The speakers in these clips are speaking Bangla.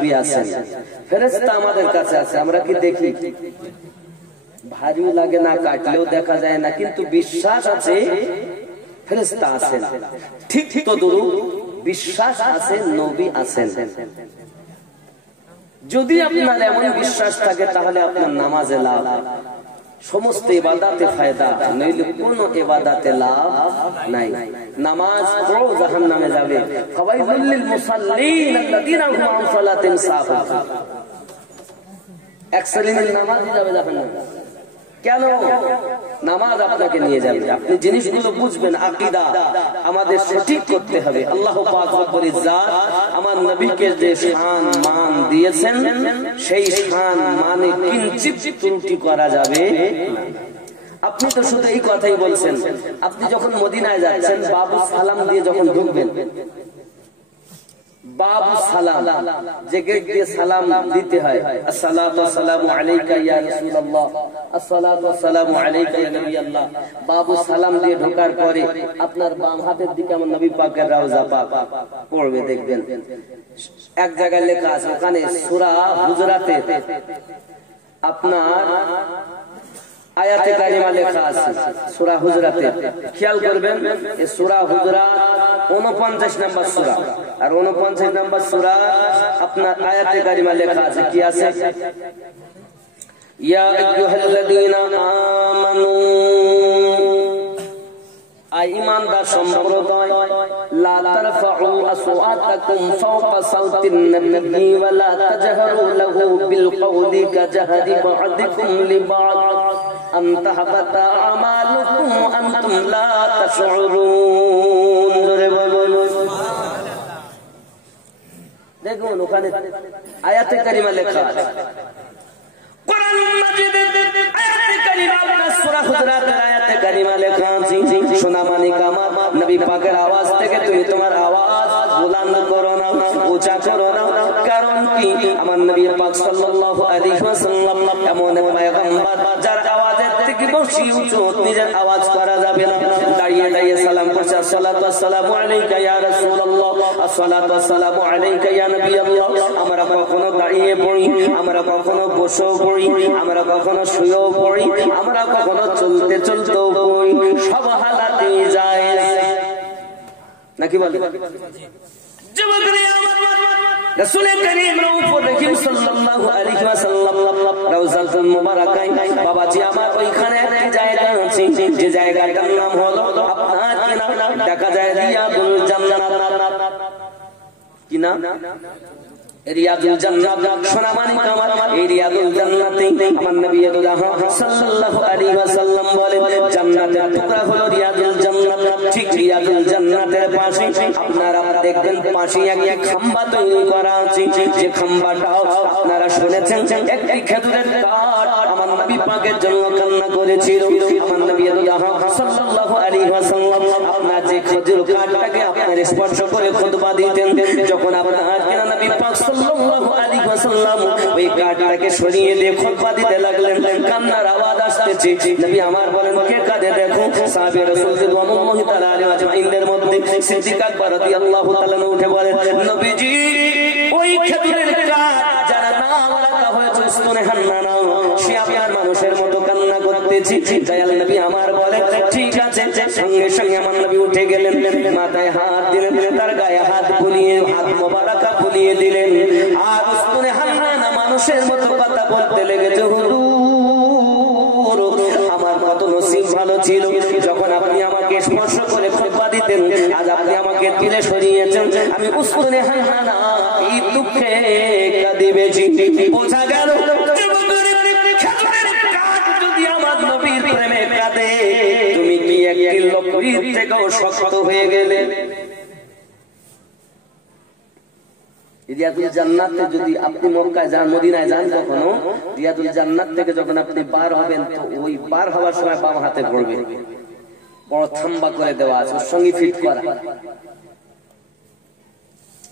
নবী আছেন, ফেরেশতা আমাদের কাছে আছে, আমরা কি দেখি? ভারীও লাগে না, কাটলেও দেখা যায় না, কিন্তু বিশ্বাস আছে ফেরেশতা আছেন। ঠিক তো দুরূদ বিশ্বাস আছে নবী আছেন। যদি আপনার এমন বিশ্বাস থাকে তাহলে আপনার নামাজে লাভ, সমস্ত ইবাদতে ফায়দা, নইলে কোনো ইবাদতে লাভ নাই। নামাজ পড়ো জাহান্নামে যাবে। ফাওয়াইলুল লিল মুসাল্লিন আল্লাযীনা হুম আন সালাতিহিম সাহুন। এক শ্রেণীর নামাজই যাবে জাহান্নামে। কেন? নামাজ আপনাকে নিয়ে যাবে। আপনি জিনিসগুলো বুঝবেন, আকীদা আমাদের সঠিক করতে হবে। আল্লাহ পাক রব্বুল ইজ্জাত আমার নবীকে যে শান মান দিয়েছেন, সেই শান মানে কিঞ্চিত ত্রুটি করা যাবে না। আপনি তো শুধু এই কথাই বলছেন। আপনি যখন মদিনায় যাচ্ছেন, বাবু সালাম দিয়ে যখন ঢুকবেন, বাবু সালাম যে গেট দিয়ে সালাম দিতে হয়, আসসালাতু ওয়াসসালামু আলাইকা ইয়া রাসূলুল্লাহ, আসসালাতু ওয়াসসালামু আলাইকা ইয়া নবী আল্লাহ। বাবু সালাম দিয়ে ঢোকার পরে আপনার বাম হাতের দিকে আমার নবী পাকের রওজা পাক পড়বে, দেখবেন এক জায়গায় লেখা আছে, ওখানে সূরা হুজরাতে আপনার আয়াতে কারিমা লেখা আছে, সূরা হুজরাতে। খেয়াল করবেন, এই সূরা হুজরাত 49 নম্বর সূরা, আর 49 নম্বর সূরা আপনার আয়াতে কারিমা লেখা আছে, কি আছে? ইয়া আইয়ুহাল্লাযীনা আমানু, ঈমানদার সম্প্রদায়, লা তারফাউ আসওয়াতাকুম ফাওকা সাওতিন নবী ওয়া লা তাজহারু লাহু বিল কওলি কাজহারি বা'দিকুম লিবা'দ আন তাহবাতা আমালুকুম ওয়া আনতুম লা তাশউরুন। জোরে বলুন সুবহানাল্লাহ। দেখুন ওখানে আয়াতে কারিমা লেখা আছে, কোরআন মাজিদের আয়াতে কারিমা, আপনার সূরা হুজরাতের আয়াতে কারিমা লেখা আছে, শোনা মানিক আমার নবী পাকের আওয়াজ থেকে তুমি তোমার আওয়াজ বুলন্দ করো না, উঁচা করো না। কারণ কি? আমার নবী পাক সাল্লাল্লাহু আলাইহি ওয়াসাল্লাম এমন পয়গম্বর যার আওয়াজের থেকে বেশি উঁচু নিজের আওয়াজ করা যাবে না। দাঁড়িয়ে দাঁড়িয়ে সালাম করছে, আসসালাতু ওয়াসসালামু আলাইকা ইয়া রাসূলুল্লাহ, আসসালাতু ওয়াসসালামু আলাইকা ইয়া নবী আল্লাহ। আমরা কখনো দাঁড়িয়ে পড়ি, আমরা কখনো বসেও পড়ি, আমরা কখনো শুয়েও পড়ি, আমরা কখনো চলতে চলতেও পড়ি, সব হালাতেই যায় নাকি বলে? রাসূল করিম রউফুর রহিম সাল্লাল্লাহু আলাইহি ওয়াসাল্লাম রওজাতুল মুবারাকায়, বাবাজি আমার ওইখানে একটা জায়গা আছে, যে জায়গাটার নাম হলো আপনার কি নাম? দেখা যায় রিয়াদুল জান্নাত। কি নাম? রিয়াদুল জান্নাত। সোনা মানিক আমার, এই রিয়াদুল জান্নাতে আমার নবী সাল্লাল্লাহু আলাইহি ওয়াসাল্লাম বলেন, জান্নাতের টুকরা হলো রিয়াদুল জান্নাত। ঠিক রিয়াদুল জান্নাতের পাশে আপনারা দেখবেন পাশে একটা খাম্বা তৈরি করা আছে, যে খাম্বাটাও আপনারা শুনেছেন একটি খেজুরের কাঠ আমার নবী পাকের জন্য কান্না করেছিল। আমার নবী সাল্লাল্লাহু আলাইহি ওয়াসাল্লাম আপনার যে খেজুর কাঠটাকে আপনার স্পর্শ করে খুতবা দিতেন, যখন আপনার কিনা নবী পাক সাল্লাল্লাহু আলাইহি ওয়াসাল্লাম ওই কাঠটাকে সরিয়ে দিয়ে খুতবা দিতে লাগলেন, কান্নার আওয়াজ আসতেছে। নবী আমার বলেন, কে কাঁদে? দেখো সাহাবী রাসূল রিদওয়ানুল্লাহি তাআলা আলাইহিম আজমাইনদের মধ্যে সিদ্দিক আকবর রাদিয়াল্লাহু তাআলা উঠে বলেন, নবীজি ওই খেজুরের কাঠ যারা নাম রাখা হয়েছে উস্তুনে হান্নানা, সে আপনার মানুষের মতো কান্না করতেছে। দয়াল নবী আমার বলেন, ঠিক আছে। সঙ্গে সঙ্গে আমার নবী উঠে গেলেন, মাথায় হাত দিলেন, তার গায়ে হাত বুলিয়ে হাত মোবারকা বুলিয়ে দিলেন, আর উস্তুনে হান্নানা মানুষের মতো কথা বলতে লেগেছে, হুজুর আমার কত নসিব ভালো ছিল, যখন আপনি আমাকে স্পর্শ করে খুতবা দিতেন, আজ আপনি আমাকে দিলে সরিয়েছেন, আমি উস্তুনে হান্নানা এই দুঃখে কাঁদিবেছি। বোঝা গেল যদি আমার নবীর প্রেমে কাঁদে, তুমি কি একটি লকড়ির থেকেও শক্ত হয়ে গেলে? রিয়াদুল জান্নাতে যদি আপনি মক্কায় যান, মদিনায় যান, কখনো রিয়াদুল জান্নাত থেকে যখন আপনি পার হবেন, তো ওই পার হওয়ার সময় বাম হাতে পড়বে, বড় থাম্বা করে দেওয়া আছে, ওর সঙ্গে ফিট করা।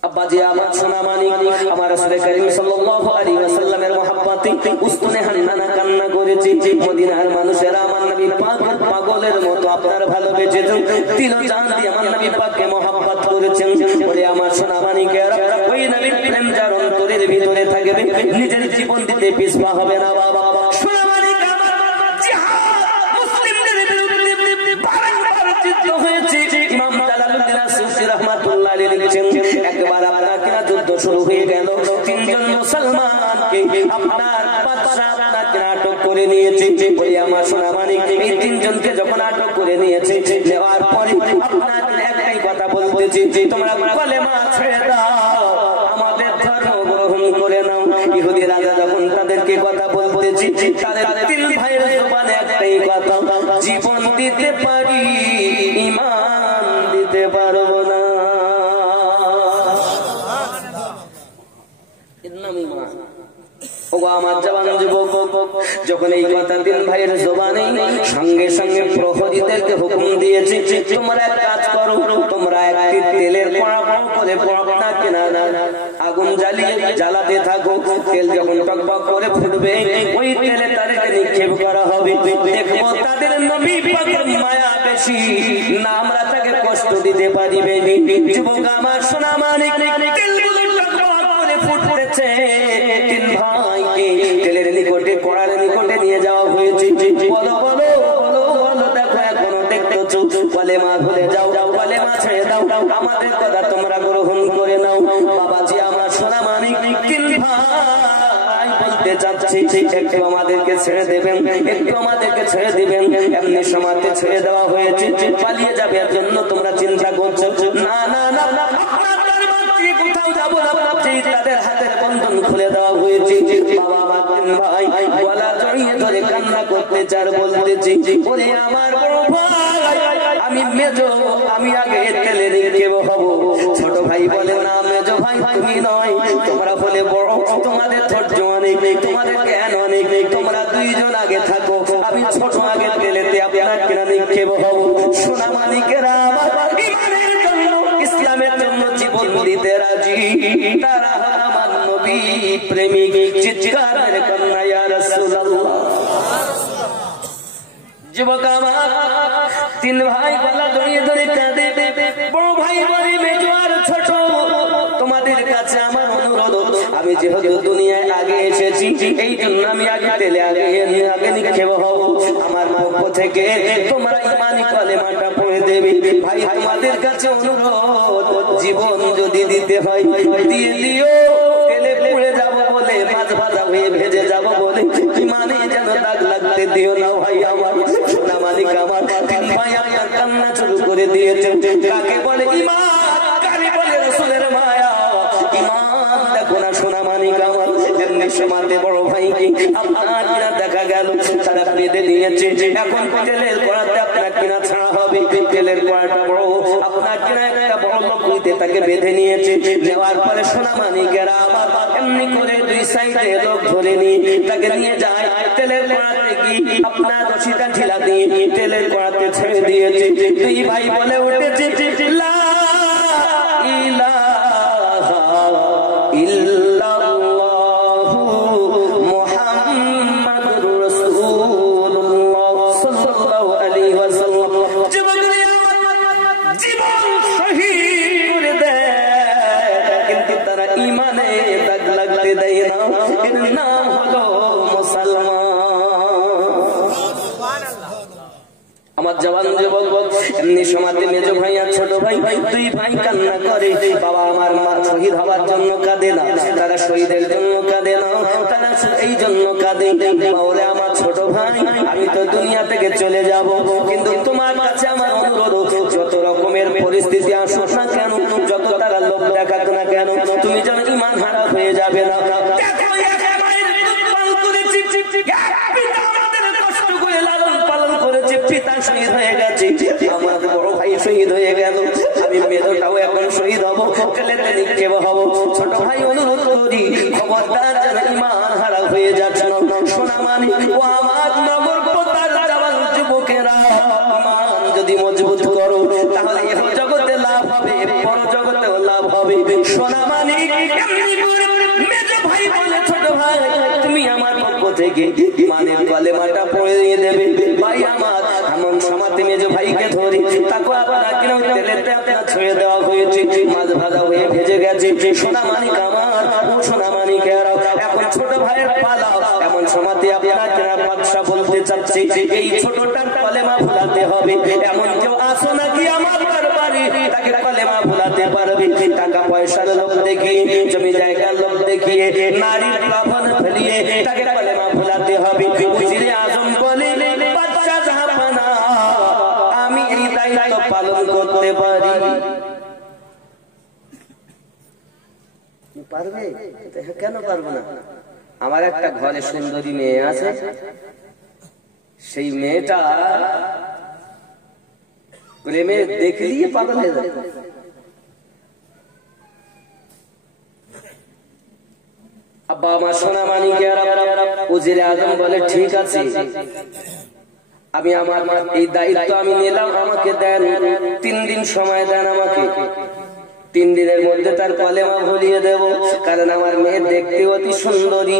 আব্বাজি আমার সোনা মানিক, আমার রাসূল করিম সাল্লাল্লাহু আলাইহি ওয়াসাল্লামের মহব্বতে উস্তুনে হান্নানা কান্না করেছে। মদিনার মানুষেরা আমার নবী পাকের পাগলের মতো আপনার ভালোবেসেছেন, দিল জান দিয়ে আমার নবী পাককে মহব্বত করেছেন। বলে আমার সোনা মানিকেরা, ওই নবীর প্রেম যার অন্তরের ভিতরে পিছপা হবে না বাবা। সোনা মানিক আমার জিহাদ মুসলিমদের বিরুদ্ধে বারংবার যুদ্ধ হয়েছে। ইমাম জালালউদ্দিন আসিফি রাহমাতুল্লাহ আলাইহি লিখেছেন, একবার আপনার কিনা যুদ্ধ শুরু হয়ে গেল, তিনজন মুসলমানকে আপনার বাদশা আপনাকে আটক করে নিয়েছে। ওই আমার সোনা মানিক এই তিনজনকে যখন আটক করে নিয়েছে, নেওয়ার পরে আপনার একটাই কথা বলতেছি, তোমরা কলেমা ছেড়ে দাও, আমাদের ধর্ম গ্রহণ করে নাও। ইহুদি রাজা যখন তাদেরকে কথা বলতেছি, তাদের তিন ভাইয়ের জবানে একটাই কথা, জীবন দিতে পারি, ঈমান দিতে পারবো না। আমার জবান যুবক যখন এই কথা তিন ভাইয়ের জবানে সঙ্গে সঙ্গে প্রহরীদেরকে হুকুম দিয়েছে, তোমরা এক কাজ করো, তোমরা একটি তেলের কড়া বড় করে না কেনা আগুন জ্বালিয়ে জ্বালাতে থাকো। তেল যখন টকবক করে ফুটবে, ওই তেলে তাদেরকে নিক্ষেপ করা হবে। দেখবো তাদের নবী পাকের মায়া বেশি না, আমরা তাকে কষ্ট দিতে পারিবে। যুবক আমার সোনা মানিক তেলগুলো টকবক করে ফুটতেছে, তিন ভাইকে তেলের নিকটে কড়ার নিকটে নিয়ে যাওয়া হয়েছে। বলো বলো বলো বলো, দেখো এখনো দেখতেছো, কলেমা ভুলে যাও, কলেমা ছেড়ে দাও, আমাদের কথা তোমরা গ্রহণ করে নাও। বাবাজি আমার সোনা মানিক তিন ভাই বলতে চাচ্ছি, একটু আমাদেরকে ছেড়ে দেবেন, একটু আমাদেরকে ছেড়ে দিবেন। এমনি সমাজে ছেড়ে দেওয়া হয়েছে, পালিয়ে যাবে এর জন্য তোমরা চিন্তা করছো? না না না, কোথাও যাবো না, তাদের হাতের বন্ধন খুলে দেওয়া হয়েছে। বাবা আমার তিন ভাই গলা জড়িয়ে ধরে কান্না করতে চার বলতেছি, ওরে আমার বড় ভাই, আমি মেজো, আমি আগে তেলে নিক্ষেপ হব। ছোট ভাই বলে, না মেজো ভাই তুমি নয়, তোমরা বলে বড়, তোমাদের ধৈর্য অনেক, তোমাদের জ্ঞান অনেক, তোমরা দুইজন আগে থাকো, আমি ছোট আগে তেলেতে আপনার কিনা নিক্ষেপ হব। সোনা মানিকেরা আমার ঈমানের জন্য, ইসলামের জন্য জীবন দিতে রাজি, তারা আমার নবী প্রেমিক। চিৎকার মেরে কন্যা ইয়া রাসূলুল্লাহ। যুবক আমার তিন ভাই গলা জড়িয়ে ধরে কাঁদে, বড় ভাই বলে মেজো আর ছোট, তোমাদের কাছে আমার অনুরোধ, আমি যেহেতু দুনিয়ায় আগে এসেছি, এই জন্য আমি আগে তেলে আগে নিক্ষেপ হব। আমার পক্ষ থেকে তোমরা ঈমানি কলেমাটা পড়ে দেবে। ভাই তোমাদের কাছে অনুরোধ, জীবন যদি দিতে হয় দিয়ে দিও, তেলে পুড়ে যাব বলে, মাছ ভাজা হয়ে ভেজে যাব বলে, ঈমানে যেন দাগ লাগতে দিও না ভাই আমার। সোনা মালিক আমার তিন ভাই আপনার কান্না শুরু করে দিয়েছে। কাকে বলে ঈমান, কাকে বলে রাসূলের মায়া, ঈমান দেখো না সোনা মানিক আমার। এমনি সমাজে বড় ভাইকে আপনার কিনা দেখা গেল তারা বেঁধে নিয়েছে, এখন তেলের কড়াতে আপনার কিনা ছাড়া হবে। তেলের কড়াটা বড়, আপনার কিনা একটা বড় লোক হইতে তাকে বেঁধে নিয়েছে। নেওয়ার পরে সোনা মানিকেরা আমার এমনি করে দুই সাইডে লোক ধরে নিয়ে তাকে নিয়ে যায়। তেলের কড়াতে কি আপনার রশিটা ঢিলা দিয়ে তেলের কড়াতে ছেড়ে দিয়েছে। দুই ভাই বলে উঠেছে, লা ইলাহা ইল্লাল্লাহু মুহাম্মাদুর রাসূলুল্লাহ সাল্লাল্লাহু আলাইহি ওয়াসাল্লাম। জীবন শহীদ করে দেয়, কিন্তু তারা ঈমানে দাগ লাগতে দেয় না। এর নাম হলো মুসলমান। আমার জওয়ান যুবক এমনি সমাজে মেজো ভাই আর ছোট ভাই দুই ভাই কান্না করে, বাবা আমার মা শহীদ হওয়ার জন্য কাঁদে না, তারা শহীদের জন্য কাঁদে না, তারা এই জন্য কাঁদে, বলে আমার ছোট ভাই আমি তো দুনিয়া থেকে চলে যাব, কিন্তু তোমার কাছে আমার অনুরোধ, যত রকমের পরিস্থিতি আসুক না কেন, যত তারা লোক দেখাক না কেন, তুমি যেন ঈমান হারা হয়ে যাবে না। পিতা শহীদ হয়ে গেছে, আমার বড় ভাই শহীদ হয়ে গেল, আমি মেজোটাও এখন শহীদ হব, তেলেতে নিক্ষেপ হব। ছোট ভাই অনুরোধ করি, খবরদার যেন ঈমান হারা হয়ে যাচ্ছে না। সোনা মানিক ও আমার নগর পোতার জওয়ান যুবকেরা, ঈমান যদি মজবুত করো তাহলে এহ জগতে লাভ হবে, পর জগতেও লাভ হবে। সোনা মানিক মেজো ভাই বলে, ছোট ভাই তুমি আমার পক্ষ থেকে ঈমানের কলেমাটা পড়ে দিয়ে দেবে। ভাই আমার এমন সমাতে মেজো ভাইকে ধরে তাকে আপনার কিনা তেলেতে আপনার ছুঁয়ে দেওয়া হয়েছে, মাছ ভাজা হয়ে ভেজে গেছে। সোনা মানিক আমার, ও সোনা মানিকেরা, এখন ছোট ভাইয়ের পালা। এমন না কেনা বাদশা বলতে চাচ্ছে এই ছোটটার কলেমা ভুলাতে হবে। এমন কেউ আসো নাকি আমার দরবারে তাকে কলেমা ভুলাতে পারবে? টাকা পয়সার লোভ দেখিয়ে, জমি জায়গার লোভ দেখিয়ে, নারীর প্রলোভন ফেলিয়ে তাকে কলেমা ভুলাতে হবে। উজিরে আজম বলে বাদশা জাহাপানা আমি এই দায়িত্ব পালন করতে পারি। পারবে? কেন পারবো না? আমার একটা ঘরে সুন্দরী মেয়ে আছে, সেই মেয়েটা প্রেমে দেখলিয়ে পাগল হয়ে যায়। আব্বা আমার সোনা মানিকেরা, উজিরে আজম বলে ঠিক আছে, আমি আমার এই দায়িত্ব আমি নিলাম, আমাকে দেন 3 দিন সময় দেন আমাকে। 3 দিনের মধ্যে তার কলেমা ভুলিয়ে দেব, কারণ আমার মেয়ে দেখতে অতি সুন্দরী।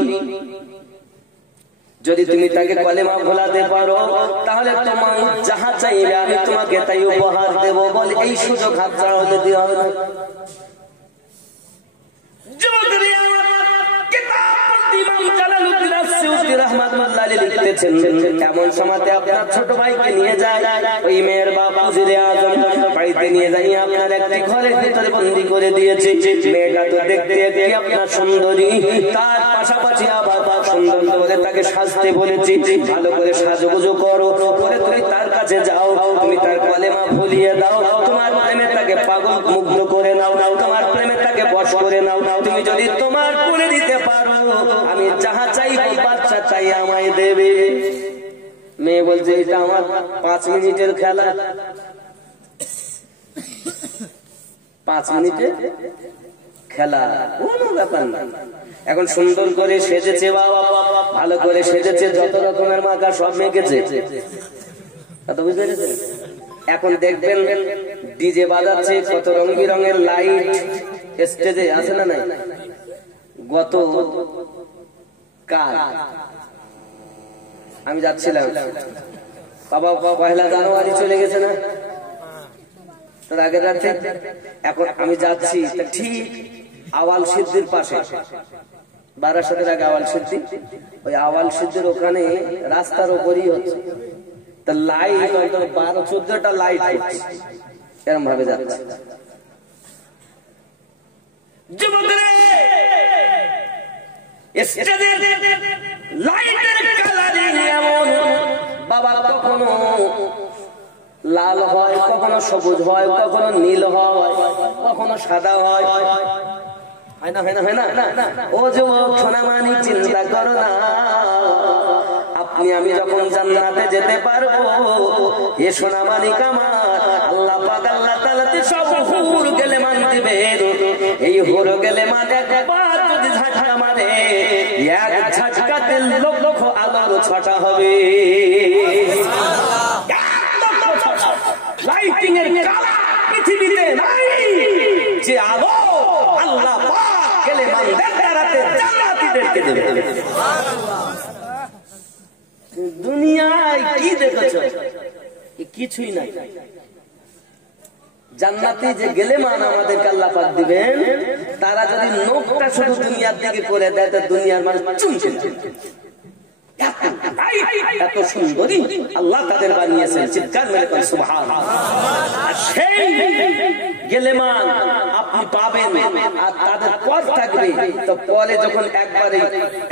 যদি তুমি তাকে কলেমা ভোলাতে পারো তাহলে তোমার যাহা চাইবে আমি তোমাকে তাই উপহার দেব। বলে এই সুযোগ হাতছাড়া হতে দেওয়া হবে না। এমন সময়তে আপনার ছোট ভাইকে নিয়ে যায়, ওই মেয়ের বাপ উজিরে আজম বাড়িতে নিয়ে যাই আপনার একটি ঘরের ভিতরে বন্দি করে দিয়েছে। মেয়েটা তো দেখতে দেখতে আপনার সুন্দরী, তার পাশাপাশি আবার সুন্দর করে তাকে সাজতে বলেছি। ভালো করে সাজুগুজু করো, করে তুমি তার কাছে যাও, তুমি তার কলেমা ভুলিয়ে দাও, তোমার প্রেমে তাকে পাগল মুগ্ধ করে নাও, তোমার প্রেমে তাকে বশ করে নাও। তুমি যদি তোমার করে দিতে পারো আমি যাহা চাইব বাচ্চা চাই আমায় দেবে। মেয়ে বলছে এটা আমার 5 মিনিটের খেলা। 5 মিনিটের খেলা কোনো ব্যাপার না। এখন সুন্দর করে সেজেছে, বাবা ভালো করে সেজেছে, যত রকমের মাথা সব মেখেছে। বুঝতে পেরেছেন? এখন দেখবেন ডিজে বাজাচ্ছে, কত রঙ বিরঙের লাইট স্টেজে আছে না নাই? গত কাল আমি যাচ্ছিলাম, বাবা 1 জানুয়ারি চলে গেছে না, তার আগে যাচ্ছে। এখন আমি যাচ্ছি ঠিক আওয়াল সিদ্ধির পাশে, বারাসাতের আগে আওয়াল সিদ্ধি, ওই আওয়াল সিদ্ধির ওখানে রাস্তার উপরই হচ্ছে, তা লাইট 12-14টা লাইট হচ্ছে, এরকম ভাবে যাচ্ছে। বাবা কখনো লাল হয়, কখনো সবুজ হয়, কখনো নীল হয়, কখনো সাদা হয়। হয় না, হয় না, হয় না? ও যুবক সোনামানি চিন্তা করো না, আপনি আমি যখন জান্নাতে যেতে পারবো, এ সোনামানিক আমার আল্লাহ পাক আল্লাহ তাআলাতে সব হুর গেলে মান দিবে। এই হুর গেলে মান একবার যদি ঝাঁঝা মারে, এক ঝাঁঝাতে লক্ষ আলোর ছটা হবে। লাইটিং এর কালা পৃথিবীতে নাই যে আলো আল্লাহ পাক গেলে মান দেখাতে জান্নাতীদেরকে দেবে। দুনিয়ায় কি দেখেছো? কিছুই নাই। জান্নাতে যে গেলে মান আমাদেরকে আল্লাহ পাক দিবেন, তারা যদি নখটা শুধু দুনিয়ার দিকে করে দেয় তো দুনিয়ার মানুষ চুমছে। এত সুন্দরী আল্লাহ তাদের বানিয়েছেন, চিৎকার মেরে বলেন সুবহানাল্লাহ। সেই গেলে মান আপনি পাবেন, আর তাদের পথ থাকবে, তো পরে যখন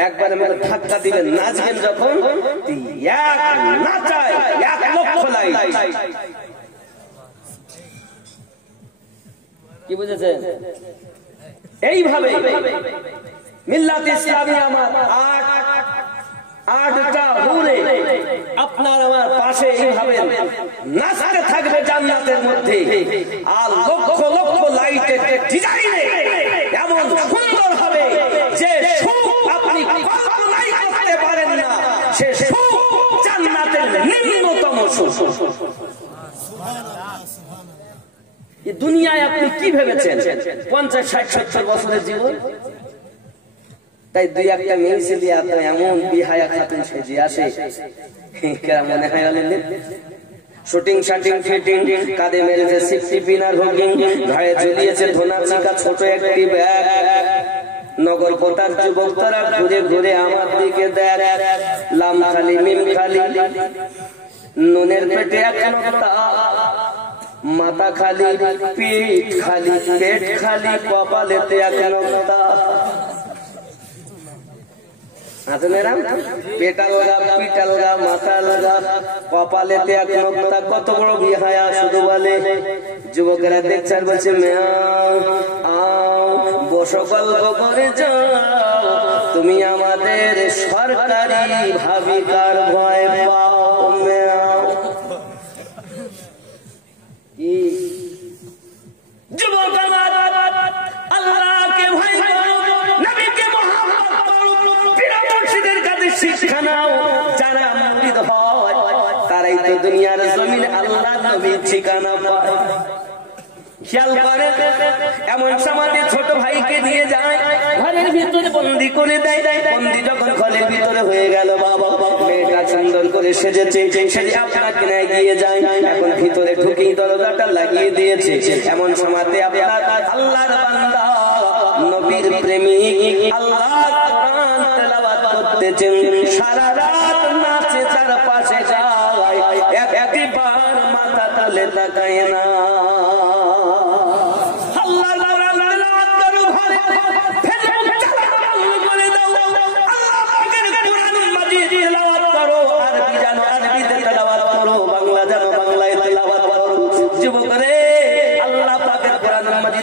একবারে মানে ধাক্কা দিবেন, নাচবেন যখন, এক নাচায় 1 লক্ষ লাইট। কি বুঝেছেন? এইভাবে মিল্লাত ইসলামী আমার 8টা হুরে আপনার আমার পাশে এইভাবে নাচতে থাকবে জান্নাতের মধ্যে, আর লক্ষ লক্ষ লাইটের ডিজাইনে এমন সুন্দর হবে যে সুখ আপনি কল্পনাই করতে পারেন না। সে সুখ জান্নাতের নিম্নতম সুখ। দুনিয়ায় আপনি কি ভেবেছেন 50, 60, 70 বছরের জীবন? তাই 2-1টা মেয়ে ছেলে আপনার এমন বিহায়া খাতুন সেজে আসে, মনে হয় শুটিং শাটিং ফিটিং, কাঁধে মেরেছে 60 পিনার হুকিং, ঘাড়ে ঝুলিয়েছে ধোনা চিকা ছোট একটি ব্যাগ, নগর পোতার যুবক তারা ঘুরে ঘুরে আমার দিকে দেখ, লাম খালি মিম খালি, নুনের পেটে এক নোক্তা, মাথা খালি পিঠ খালি, পেট খালি কপালেতে এক নোক্তা। পেট আলগা, পিঠ আলগা, মাথা আলগা, কপালেতে এক নোক্তা। কত বড় বিহায়া শুধু বলে। যুবকেরা দেখছে আর বলছে মেয়াও আও, বসো গল্প করে যাও, তুমি আমাদের সরকারি ভাবিকার ভয় পাও। মেয়াও যুবক আমার, আল্লাহকে ভয় করো, নবীকে মুহাব্বত করো, পীর মুর্শিদের কাছে শিক্ষা নাও। যারা মুরিদ হয় তারাই তো দুনিয়ার জমিনে আল্লাহ নবীর ঠিকানা পায়। খেয়াল করে, এমন সমাজে ছোট ভাইকে নিয়ে যায়, ঘরের ভিতরে বন্দি করে দেয়। বন্দি যখন ঘরের ভিতরে হয়ে গেল, বাবা মেয়েটা সুন্দর করে সেজেছে, সেজে আপনাকে নিয়ে গিয়ে যায়। এখন ভিতরে ঢুকেই দরজাটা লাগিয়ে দিয়েছে। এমন সমাজে আপনার আল্লাহর বান্দা, নবীর প্রেমিক, আল্লাহর কোরআন তেলাওয়াত করতেছেন, সারা রাত নাচে, তার পাশে যায়, একবার মাথা তুলে তাকায় না।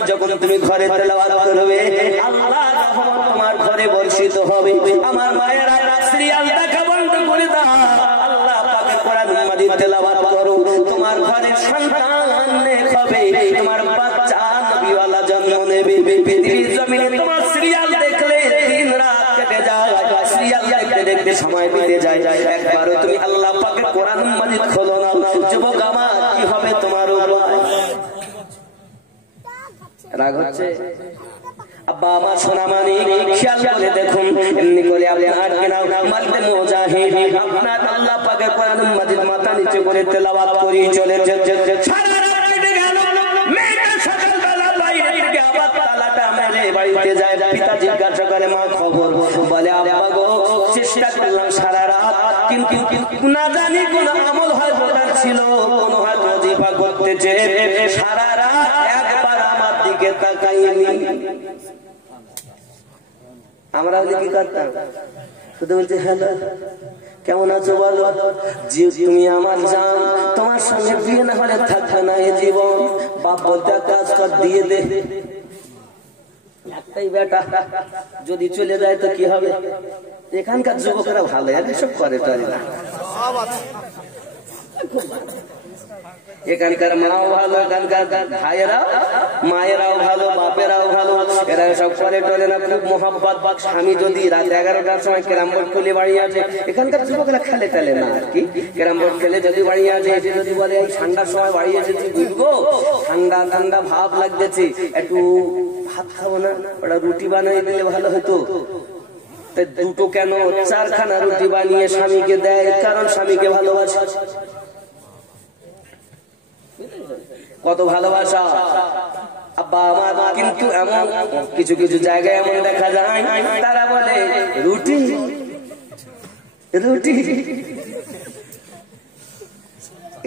যখন তুমি ঘরে তেলাওয়াত করবে, আল্লাহর রহমত তোমার ঘরে বর্ষিত হবে। আমার মায়েরা সিরিয়াল দেখা বন্ধ করে দাও, আল্লাহ পাকের কোরআন মাজিদ তেলাওয়াত করো, তোমার ঘরে সন্তান নেক হবে, তোমার বাচ্চা নবীওয়ালা জন্ম নেবে। পৃথিবীর জমিনে তোমার সিরিয়াল দেখলে দিন রাত কেটে যায়, সিরিয়াল দেখতে দেখতে সময় কেটে যায়, একবারও তুমি আল্লাহ পাকের কোরআন মাজিদ খোলো না। যুবক আমার, কি হবে তোমার উপায়? রাগ হচ্ছে? আব্বা আমার সোনা মানি, খেয়াল করে দেখুন, এমনি করে আপনার কেনাও মারতে মুজাহিদ, আপনার আল্লাহ পাকের কোরআন মাজিদ মাথা নিচে করে তেলাওয়াত করি চলে সারা রাত কেটে গেল। মেয়েটা সকালবেলা বাইরে থেকে আবার তালাটা মেরে বাড়িতে যায়। পিতা জিজ্ঞাসা করে, মা খবর? বলে, আব্বা গো, চেষ্টা করলাম সারা রাত, কিন্তু না জানি কোন আমল হয় বোটার ছিল, কোন হয় ওয়াজিফা করতেছে, সারা রাত একবার আমার দিকে তাকাইনি। আমরা কি করতাম? শুধু বলছি, হ্যালো কেমন আছো বলো, যে তুমি আমার জান, তোমার সঙ্গে বিয়ে না হলে থাকবে না এ জীবন, বাপ বলতে কাজ কর দিয়ে দে। একটাই বেটা, যদি চলে যায় তো কি হবে? এখানকার যুবকেরা ভালো, এসব করে টরে না। এখানকার মাও ভালো, এখানকার ভাইয়েরা মায়েরাও ভালো, বাপেরাও ভালো, এরা সব করে টরে না, খুব মোহাব্বত। স্বামী যদি রাত 11টার সময় ক্যারাম বোর্ড খুলে বাড়ি আছে, এখানকার যুবকেরা খেলে টেলে না আর কি। ক্যারাম বোর্ড খেলে যদি বাড়ি আছে, এসে যদি বলে এই ঠান্ডার সময় বাড়ি এসেছি বুঝবো, ঠান্ডা ঠান্ডা ভাব লাগতেছে, একটু ভাত খাবো না, ওটা রুটি বানিয়ে দিলে ভালো হতো। দুটো কেন 4খানা রুটি বানিয়ে স্বামীকে দেয়, কারণ স্বামীকে ভালোবাসে। কত ভালোবাসা আব্বা আমার। কিন্তু এমন কিছু কিছু জায়গায় এমন দেখা যায়, তারা বলে রুটি রুটি।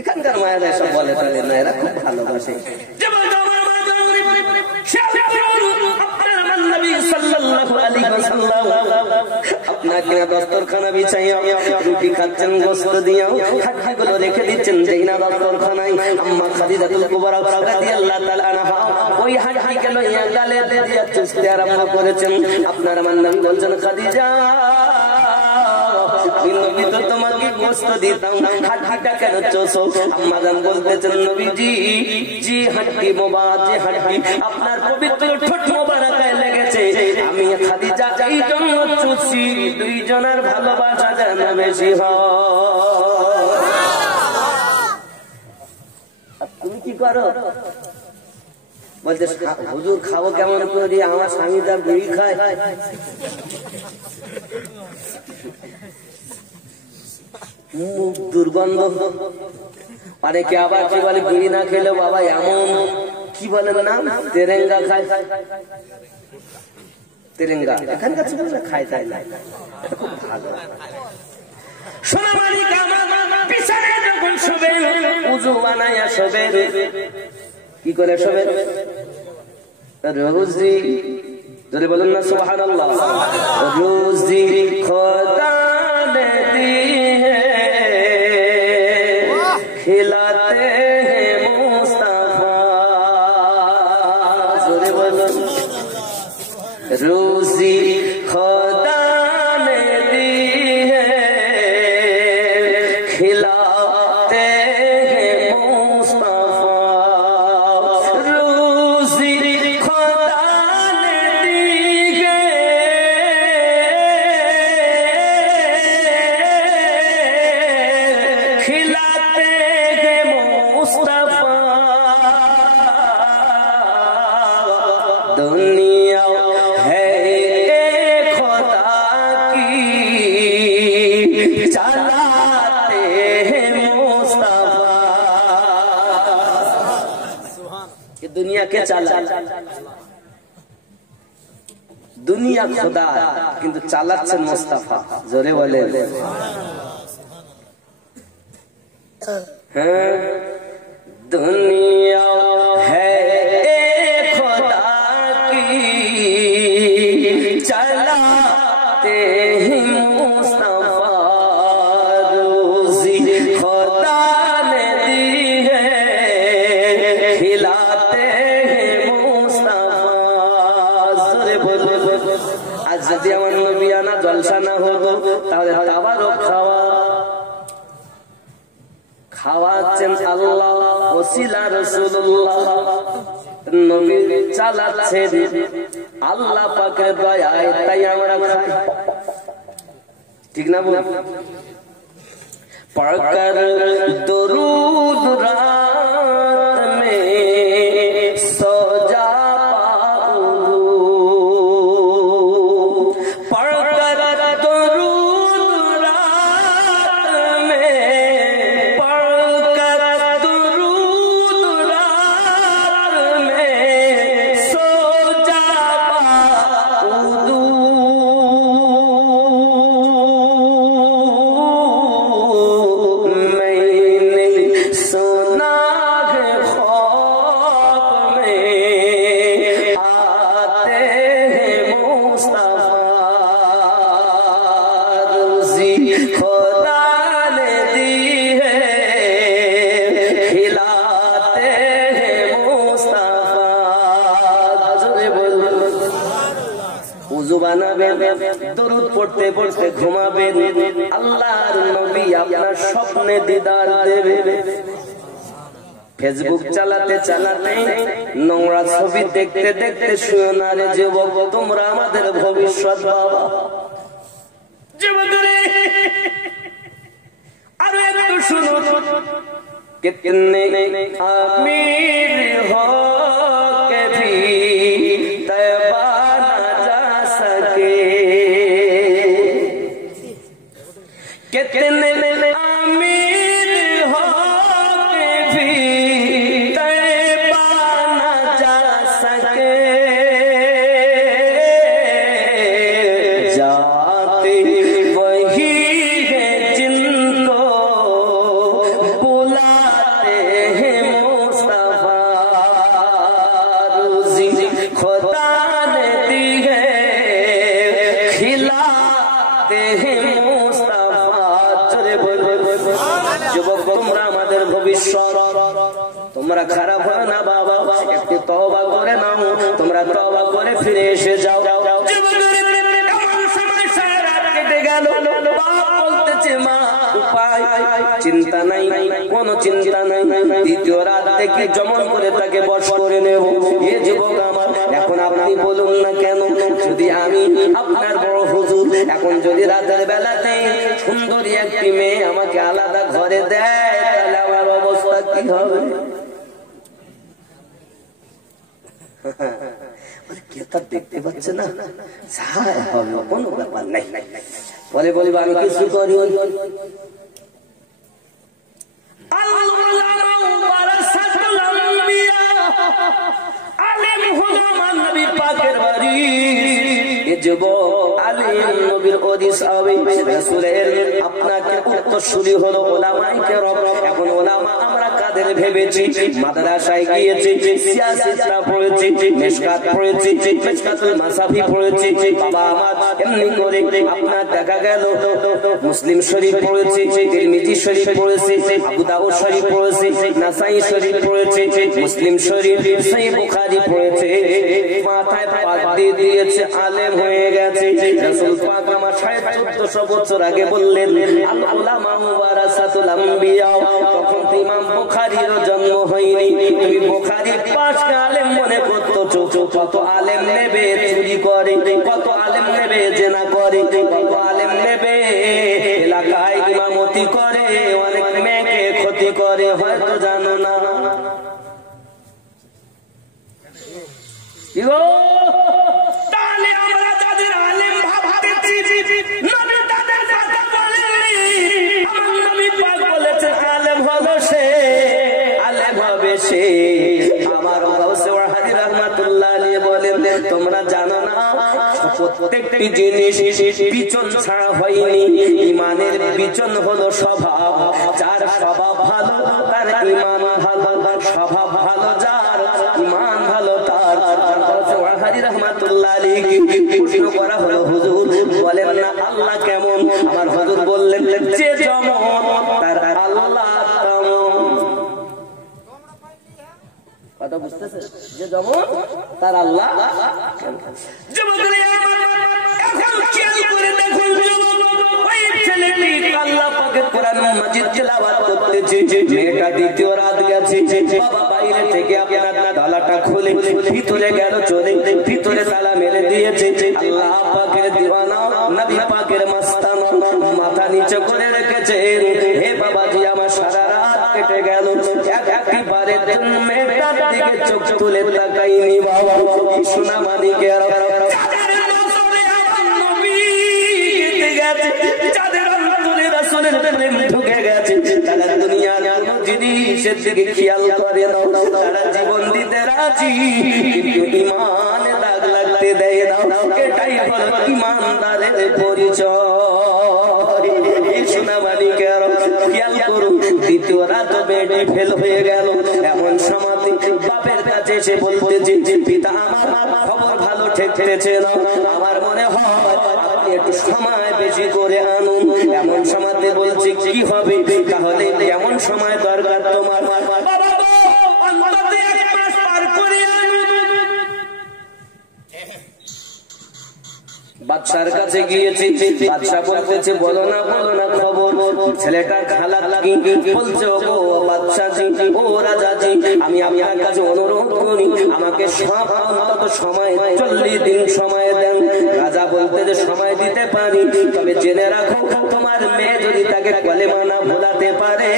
এখানকার মায়েরা সব বলে তাহলে না, এরা খুব ভালোবাসে। আপনাকে দস্তরখানা বিছাইয়া রুটি খাচ্ছেন, গোস্ত দিয়াও হাড্ডিগুলো রেখে দিচ্ছেন যেই না দস্তরখানায়। আম্মা খাদিজাতুল কুবরা রাদিয়াল্লাহু তাআলা আনহা ওই হাড্ডিকে লইয়া গালে দিয়া চুষতে আরম্ভ করেছেন। আপনার আমার নবী বলছেন, খাদিজা নবী তো তোমাকে গোস্ত দিতাম, হাড্ডিটা কেন চোষো? আম্মা জান বলতেছেন, নবীজি জি হাড্ডি মোবারক, যে হাড্ডি আপনার পবিত্র ঠোঁট মোবারকায় লেগেছে, আমি খাদিজা এই জন্য চুষি, দুইজনের ভালোবাসা যেন বেশি হয়। তুমি কি করো? বলতে, হুজুর খাবো কেমন করে, আমার স্বামী তার বিড়ি খায়। মুখ দুর্গন্ধ। অনেকে আবার কি বলে, বিড়ি না খেলে বাবা এমন কি বলে না, তেরেঙ্গা খায়। তেরেঙ্গা এখানকার ছেলেরা খায় তাই না, এটা খুব ভালো। সোনামানিক আমার বিছানায় যখন শোবে, উযু বানায়া শোবে, কি করে শোবে? রোজি, জোরে বলুন না সুবহানাল্লাহ। রোজি খোদা ने दी है, खिलाते हैं मुस्तफा, जोरे बोलो। रोजी खुदा ने दी है, खिलाते हैं मुस्तफा, रोजी खुदा ने दी है, खिलाते हैं मुस्तफा। दुनिया है एक खुदा की, चलाते हैं मुस्तफा। ये दुनिया के चला, दुनिया खुदा किंतु चालाচ্ছেন मुस्तफा, जोरे बोले। दुनिया है एक खुदा की, चलाते हैं मुस्तफा, रोजी खुदा ने दी है, खिलाते हैं मुस्तफा। जोरे बोलो। आज যদি আমার নবিয়ানা জলসা না হতো তাহলে তাবারক খাওয়া খাওয়াচ্ছেন আল্লাহ, ওসিলা রাসূলুল্লাহ, নবী চালাচ্ছেন আল্লাহ পাকের দয়ায়, তাই আমরা খাই, ঠিক না? বল পড়কর দরুদ রাত মে সো যা পাউঁ, পড়কর দরুদ রাত মে, পড়কর দরুদ রাত মে সো যা পাউঁ, मैंने सुना है ख्वाब में आते हैं मुस्तफा, रोजी खुदा ने दी है, खिलाते हैं मुस्तफा। जोरे बोलो। উযু বানাবেন, দরুদ পড়তে পড়তে ঘুমাবেন, আল্লাহর নবী আপনার স্বপ্নে দিদার দেবে। ফেসবুক চালাতে চালাতে, নোংরা ছবি দেখতে দেখতে শুয়ো না রে যুবক, তোমরা আমাদের ভবিষ্যৎ বাবা। যুবকরে আরো একটু শুনো, कितने अमीर हो के भी तैबा न जा सके, कितने अमीर हो के भी तैबा न जा सके, जाते वही है जिनको बुलाते हैं मुस्तफा, रोजी खुदा ने दी है, खिलाते हैं मुस्तफा। जोरे बोलो। যুবক তোমরা আমাদের ভবিষ্যৎ, তোমরা খারাপ হয় না বাবা, একটু তওবা করে নাও, তোমরা তওবা করে ফিরে এসে যাও। চিন্তা নাই, কোন চিন্তা নাই, দ্বিতীয় রাত দেখি জমন করে তাকে বশ করে নেব। এ যুবক আমার, এখন আপনি বলুন না কেন, যদি আমি আপনার বড় হুজুর, এখন যদি রাতের বেলাতে সুন্দরী একটি মেয়ে আমাকে আলাদা ঘরে দেয়, তাহলে আমার অবস্থা কি হবে? কেতা দেখতে পাচ্ছে না, হবে কোনো ব্যাপার নাই, বলে বলবো আমি কিছু করি। যুবক আলেম নবীর অধিসাবে রাসূলের আপনাকে উত্তরসূরি হলো উলামায়ে কেরাম। এখন উলামা আমরা কাদের ভেবেছি? মাদ্রাসায় গিয়েছি, সিয়াসিতরা পড়েছি, মিশকাত পড়েছি, মিশকাতুল মাসাফি পড়েছি, বাবা আমার এমনি করে আপনার দেখা গেল মুসলিম শরীফ পড়েছি, তিরমিজি শরীফ পড়েছি, আবু দাউদ শরীফ পড়েছি, নাসাই শরীফ পড়েছি, মুসলিম শরীফ, সহিহ বুখারী পড়েছে, মাথায় পাক দিয়ে দিয়েছে, আলেম হয়ে গেছে। রাসূল পাক আমার 1450 বছর আগে বললেন আল উলামা ওয়ারাসাতুল আম্বিয়া। তখন তো ইমাম বুখারীর জন্ম হয়নি। তুমি বুখারীর 5 আলেম মনে করতো, কত আলেম নেবে চুরি করে, কত আলেম নেবে জেনা করে, কত আলেম নেবে এলাকায় ইমামতি করে, অনেক মেয়েকে ক্ষতি করে, হয়তো জানো না। তাহলে আমরা যাদের আলেম ভাবতেছি নবী তাদের কথা বলেননি। আমার নবী পাক বলেছেন আলেম হবে সে, আলেম হবে সে। আমার গাউসে ওয়াহাদি রাহমাতুল্লাহ আলাইহি বলেন তোমরা জানো না প্রত্যেকটি জিনিস বিচন ছাড়া হয়নি। ঈমানের বিচন হলো স্বভাব, যার স্বভাব ভালো তার ঈমান ভালো, স্বভাব ভালো যার ঈমান ভালো তার। ওয়াহাদি রাহমাতুল্লাহ আলাইহি প্রশ্ন করা হলো হুজুর বলেন না আল্লাহ কেমন? আমার হুজুর বললেন যে যেমন তার আল্লাহ তেমন। কথা বুঝতেছে? যে যেমন তার আল্লাহ। এখন খেয়াল করে দেখুন ওই ছেলেটি আল্লাহ পাকের কোরআন মাজিদ তেলাওয়াত করতেছে, মেয়েটা দ্বিতীয় রাত গেছে, বাবা বাইরে থেকে আপনার তালাটা খুলে ভিতরে গেল, চলে ভিতরে তালা মেরে দিয়েছে। আল্লাহ পাকের দিওয়ানা নবী পাকের মাস্তানা মাথা নিচে করে রেখেছে। হে বাবাজি আমার সারা রাত কেটে গেল, একবারের জন্য মেয়েটার দিকে চোখ তুলে তাকাইনি। বাবা সোনা মানিকের যাদের অন্তরে রাসূলের প্রেম ঢুকে গেছে, তারা দুনিয়ার কোনো জিনিসের দিকে খেয়াল করে না, তারা জীবন দিতে রাজি, কিন্তু ঈমানে দাগ লাগতে দেয় না। এটাই হলো ঈমানদারের পরিচয়। সোনা মানিকের খেয়াল করুন, দ্বিতীয় রাত বেডি ফেল হয়ে গেল। এমন সময় বাপের কাছে এসে বলতেছে পিতা আমার খবর ভালো ঠেকতেছে না, আমার মনে হয় আপনি একটু সময় বেশি করে আনুন। এমন সময় বলছি কি হবে? তাহলে এমন সময় দরকার তোমার? বাবা গো অন্তত 1 মাস পার করে আনুন। বাদশার কাছে গিয়েছি, বাদশা বলতেছে বলো না খবর। ছেলেটার খালা লাগি বলছে ও বাদশাজি, ও রাজাজি, আমি আপনার কাছে অনুরোধ করি আমাকে সব অন্তত সময় 40 দিন সময় দেন। রাজা বলতে যে সময় দিতে পারি, তবে জেনে রাখো তোমার মেয়ে যদি তাকে কলেমা না ভোলাতে পারে,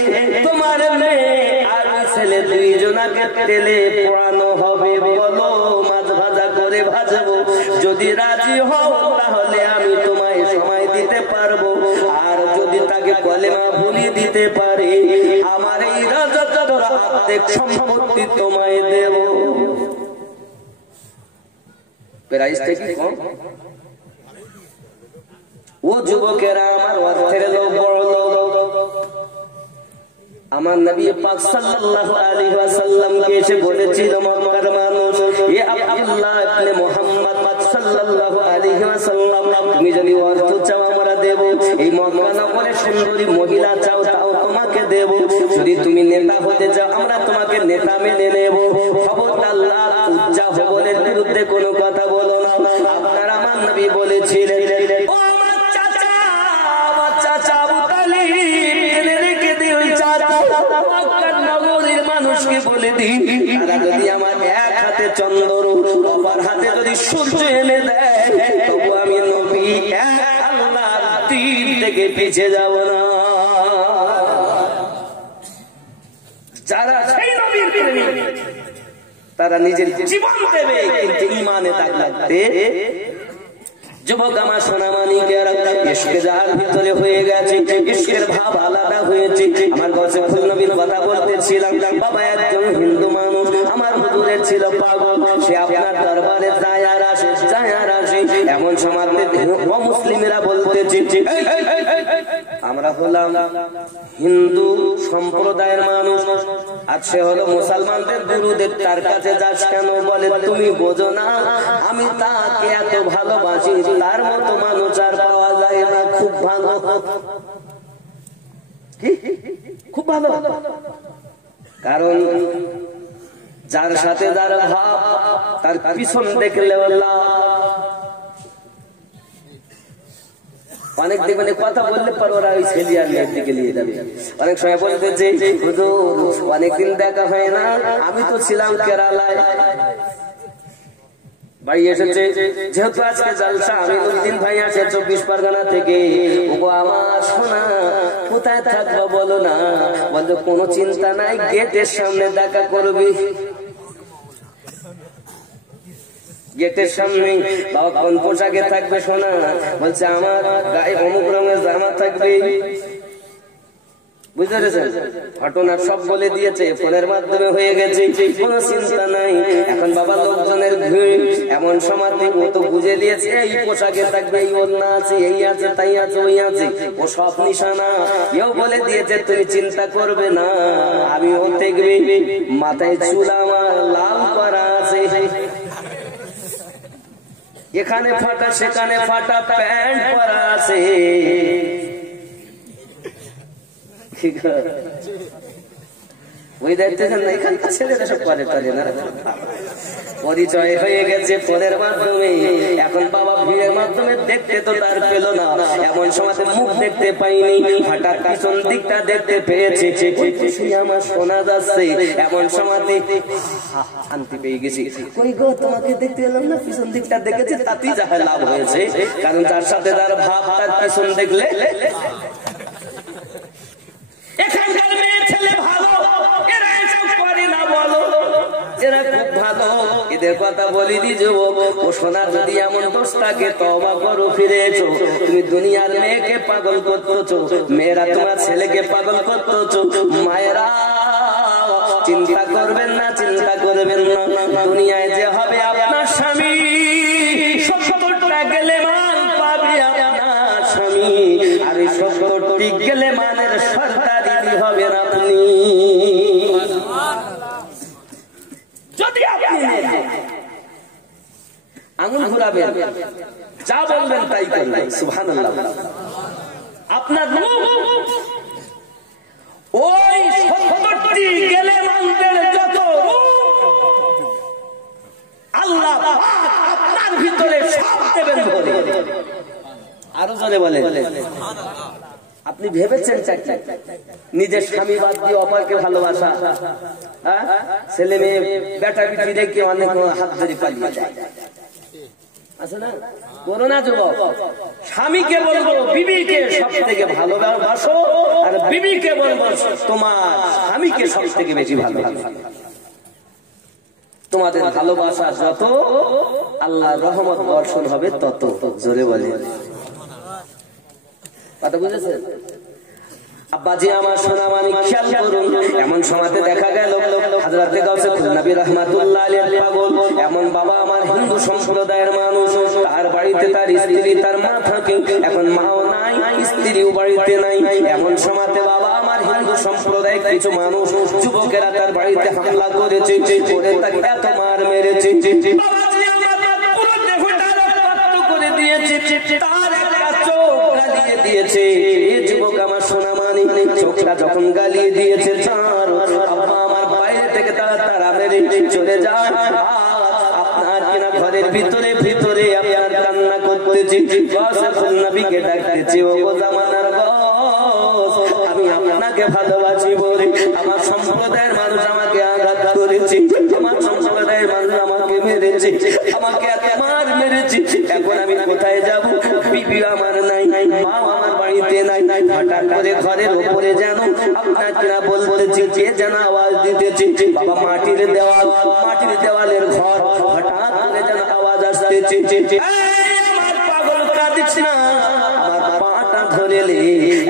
তোমার মেয়ে আর ছেলে দুইজনাকে তেলে পোড়ানো হবে। বলো মাছ ভাজা করে ভাজবো, যদি রাজি হও তাহলে আমি তোমায় সময় দিতে পারবো, আর যদি তাকে কলেমা ভুলিয়ে দিতে পারে আমার এই রাজত্ব অর্ধেক সম্পত্তি তোমায় দেব। প্রাইস থেকে কম। ও যুবকেরা আমার অর্থের লোক বড় লোক। আমার নবী পাক সাল্লাল্লাহু আলাইহি ওয়াসাল্লাম কে এসে বলেছিল মক্কার মানুষ, এ আব্দুল্লাহ ইবনে মুহাম্মদ সাল্লাল্লাহু আলাইহি ওয়াসাল্লাম তুমি যদি অর্থ চাও আমরা দেব, এই মক্কা নগরে সুন্দরী মহিলা চাও তাও তোমাকে দেব, যদি তুমি নেতা হতে চাও আমরা তোমাকে নেতা মেনে নেব। খবরদার আল্লাহ উজ্জা হবলের বিরুদ্ধে কোনো কথা বলো না। আপনার আমার নবী বলেছিলেন ও আমার চাচা আবু তালিব জেনে রেখে দিও, চাচা মক্কার নগরীর মানুষকে বলে দিই তারা যদি আমার এক হাতে চন্দ্র অপর হাতে যদি সূর্য এনে দেয় তবু আমি নবী এক আল্লাহর দিন থেকে পিছিয়ে যাব না। যারা সেই নবীর প্রেমিক তারা নিজের জীবন দেবে, কিন্তু ঈমানে দাগ লাগবে। যুবক আমার সোনা মানিকেরা, ইশকে যার ভিতরে হয়ে গেছে, ইশকের ভাব আলাদা হয়েছে। আমার কাছে ফুল নবীর কথা বলতেছিলাম, বাবা একজন হিন্দু মানুষ আমার হুজুরের ছিল পাগল, সে আপনার দরবারে যায় আর আসে। এমন সময় আমরা হলাম হিন্দু সম্প্রদায়ের মানুষ, আর সে হলো মুসলমানদের গুরুদেব। তার কাছে যাস কেন? বলে তুমি বোঝো না আমি তাকে এত ভালোবাসি, তার মতো মানুষ আর পাওয়া যায় না। খুব ভালো, খুব ভালো। কারণ যার সাথে যার ভাব তার পিছন দেখলে অনেক দেখবেন কথা বললে পর ওরা ওই ছেলে আর মেয়ের দিকে নিয়ে যাবে। অনেক সময় বলতে যে অনেকদিন দেখা হয় না, আমি তো ছিলাম কেরালায়, বাড়ি এসেছে যেহেতু আজকে জলসা, আমি দুদিন ভাই আসে 24 পরগনা থেকে। ও আমার সোনা কোথায় থাকবো বলো না? বলতো কোনো চিন্তা নাই, গেটের সামনে দেখা করবি। গেটের সামনে। বাবা কোন পোশাকে থাকবে সোনা? বলছে আমার গায়ে অমুক রঙের জামা থাকবে। বুঝতে পেরেছেন? ঘটনা সব বলে দিয়েছে, ফোনের মাধ্যমে হয়ে গেছে, কোনো চিন্তা নাই। এখন বাবা লোকজনের ভিড়, এমন সময় ও তো বুঝে দিয়েছে এই পোশাকে থাকবে, এই ওড়না আছে, এই আছে, তাই আছে, ওই আছে, ও সব নিশানা। এও বলে দিয়েছে তুমি চিন্তা করবে না, আমিও দেখবে। মাথায় চুল আমার লাল করা আছে, এখানে ফাটা সেখানে ফাটা প্যান্ট পরা আছে। ওই দেখতেছেন না এখানকার ছেলেরা সব করে পারে না। পরিচয় হয়ে গেছে ফোনের মাধ্যমে। এখন বাবা ভিড়ের মাধ্যমে দেখতে তো তার পেল না, এমন সময় মুখ দেখতে পাইনি, হাঁটার পিছন দিকটা দেখতে পেয়েছে। আমার শোনা যাচ্ছে, এমন সময় শান্তি পেয়ে গেছি। কই গো তোমাকে দেখতে এলাম না, পিছন দিকটা দেখেছে, তাতেই যা লাভ হয়েছে। কারণ তার সাথে তার ভাব তার পিছন দেখলে। এখানকার মেয়ে ছেলে ভালো, এরা এসব করে না বলো, এরা খুব ভালো। এদের কথা বলিনি যুবক, ও সোনা যদি এমন দোষ থাকে তওবা করো, ফিরে এসো। তুমি দুনিয়ার মেয়েকে পাগল করতেছো, মেয়েরা তোমার ছেলেকে পাগল করতেছো। মায়েরা চিন্তা করবেন না, চিন্তা করবেন না, দুনিয়ায় যে হবে আপনার স্বামী, 70টা গেলে মান পাবে আপনার স্বামী, আর এই 70টি গেলে মানের সরকারি হবেন আপনি। যদি আপনি আঙুল ঘুরাবেন, যা বলবেন তাই করবেন, সুবহানাল্লাহ। আপনার ওই 70টি গেলে মানদের যত আল্লাহ আপনার ভিতরে সব দেবেন বলে। আরো জোরে বলেন। আপনি ভেবেছেন চাকরি নিজের স্বামী বাদ দিয়ে অপরকে ভালোবাসা? ছেলে মেয়ে বেটা বিটি রেখে অনেক হাত ধরে পালিয়ে যায়, আছে না? করোনা যুবক, স্বামীকে বলবো বিবিকে সব থেকে ভালোবাসো, আর বিবিকে বলবো তোমার স্বামীকে সব থেকে বেশি ভালোবাসো। তোমাদের ভালোবাসা যত, আল্লাহ রহমত বর্ষণ হবে তত। জোরে বলে কথা বুঝেছেন? আব্বাজি আমার সোনা মানিক, খেয়াল করুন। এমন সময়তে দেখা গেল হযরতে গাউসে নবী রাহমাতুল্লাহ আলাইহি পাগল, এমন বাবা আমার হিন্দু সম্প্রদায়ের মানুষ, তার বাড়িতে তার স্ত্রী তার মা থাকে, এখন মাও নাই, স্ত্রীও বাড়িতে নাই। এমন সময়তে বাবা আমার হিন্দু সম্প্রদায়ের কিছু মানুষ যুবকেরা তার বাড়িতে হামলা করেছে, করে তাকে এত মার মেরেছে, বাবাজি আমার পুরো দেহটা রক্তাক্ত করে দিয়েছে, তার একটা চোখ গালিয়ে দিয়েছে। যুবক আমার সোনা মানিক, চোখটা যখন গালিয়ে দিয়েছে তার আব্বা আমার বাইরে থেকে তারা মেরে চলে যায়। আপনার কিনা ঘরের ভিতরে ভিতরে আপনার কান্না করতেছি, নবীকে ডাকতেছি, ও গো জামানার বস, আমি আপনাকে ভালোবাসি বলে আমার সম্প্রদায়ের মানুষ আমাকে আঘাত করেছে, আমার সম্প্রদায়ের মানুষ আমাকে মেরেছে, আমাকে এত মার মেরেছে। এখন আমি কোথায় যাব? বিবি আমার নাই, মা আমার বাড়িতে নাই। হঠাৎ করে ঘরের উপরে যেন আপনার কিনা বলতেছি, কে যেন আওয়াজ দিতেছে, বাবা মাটির দেওয়াল, মাটির দেওয়ালের ঘর, হঠাৎ করে যেন আওয়াজ আসতেছে, আমার পাগল কাঁদিস না, আমার পাটা ধরে লে।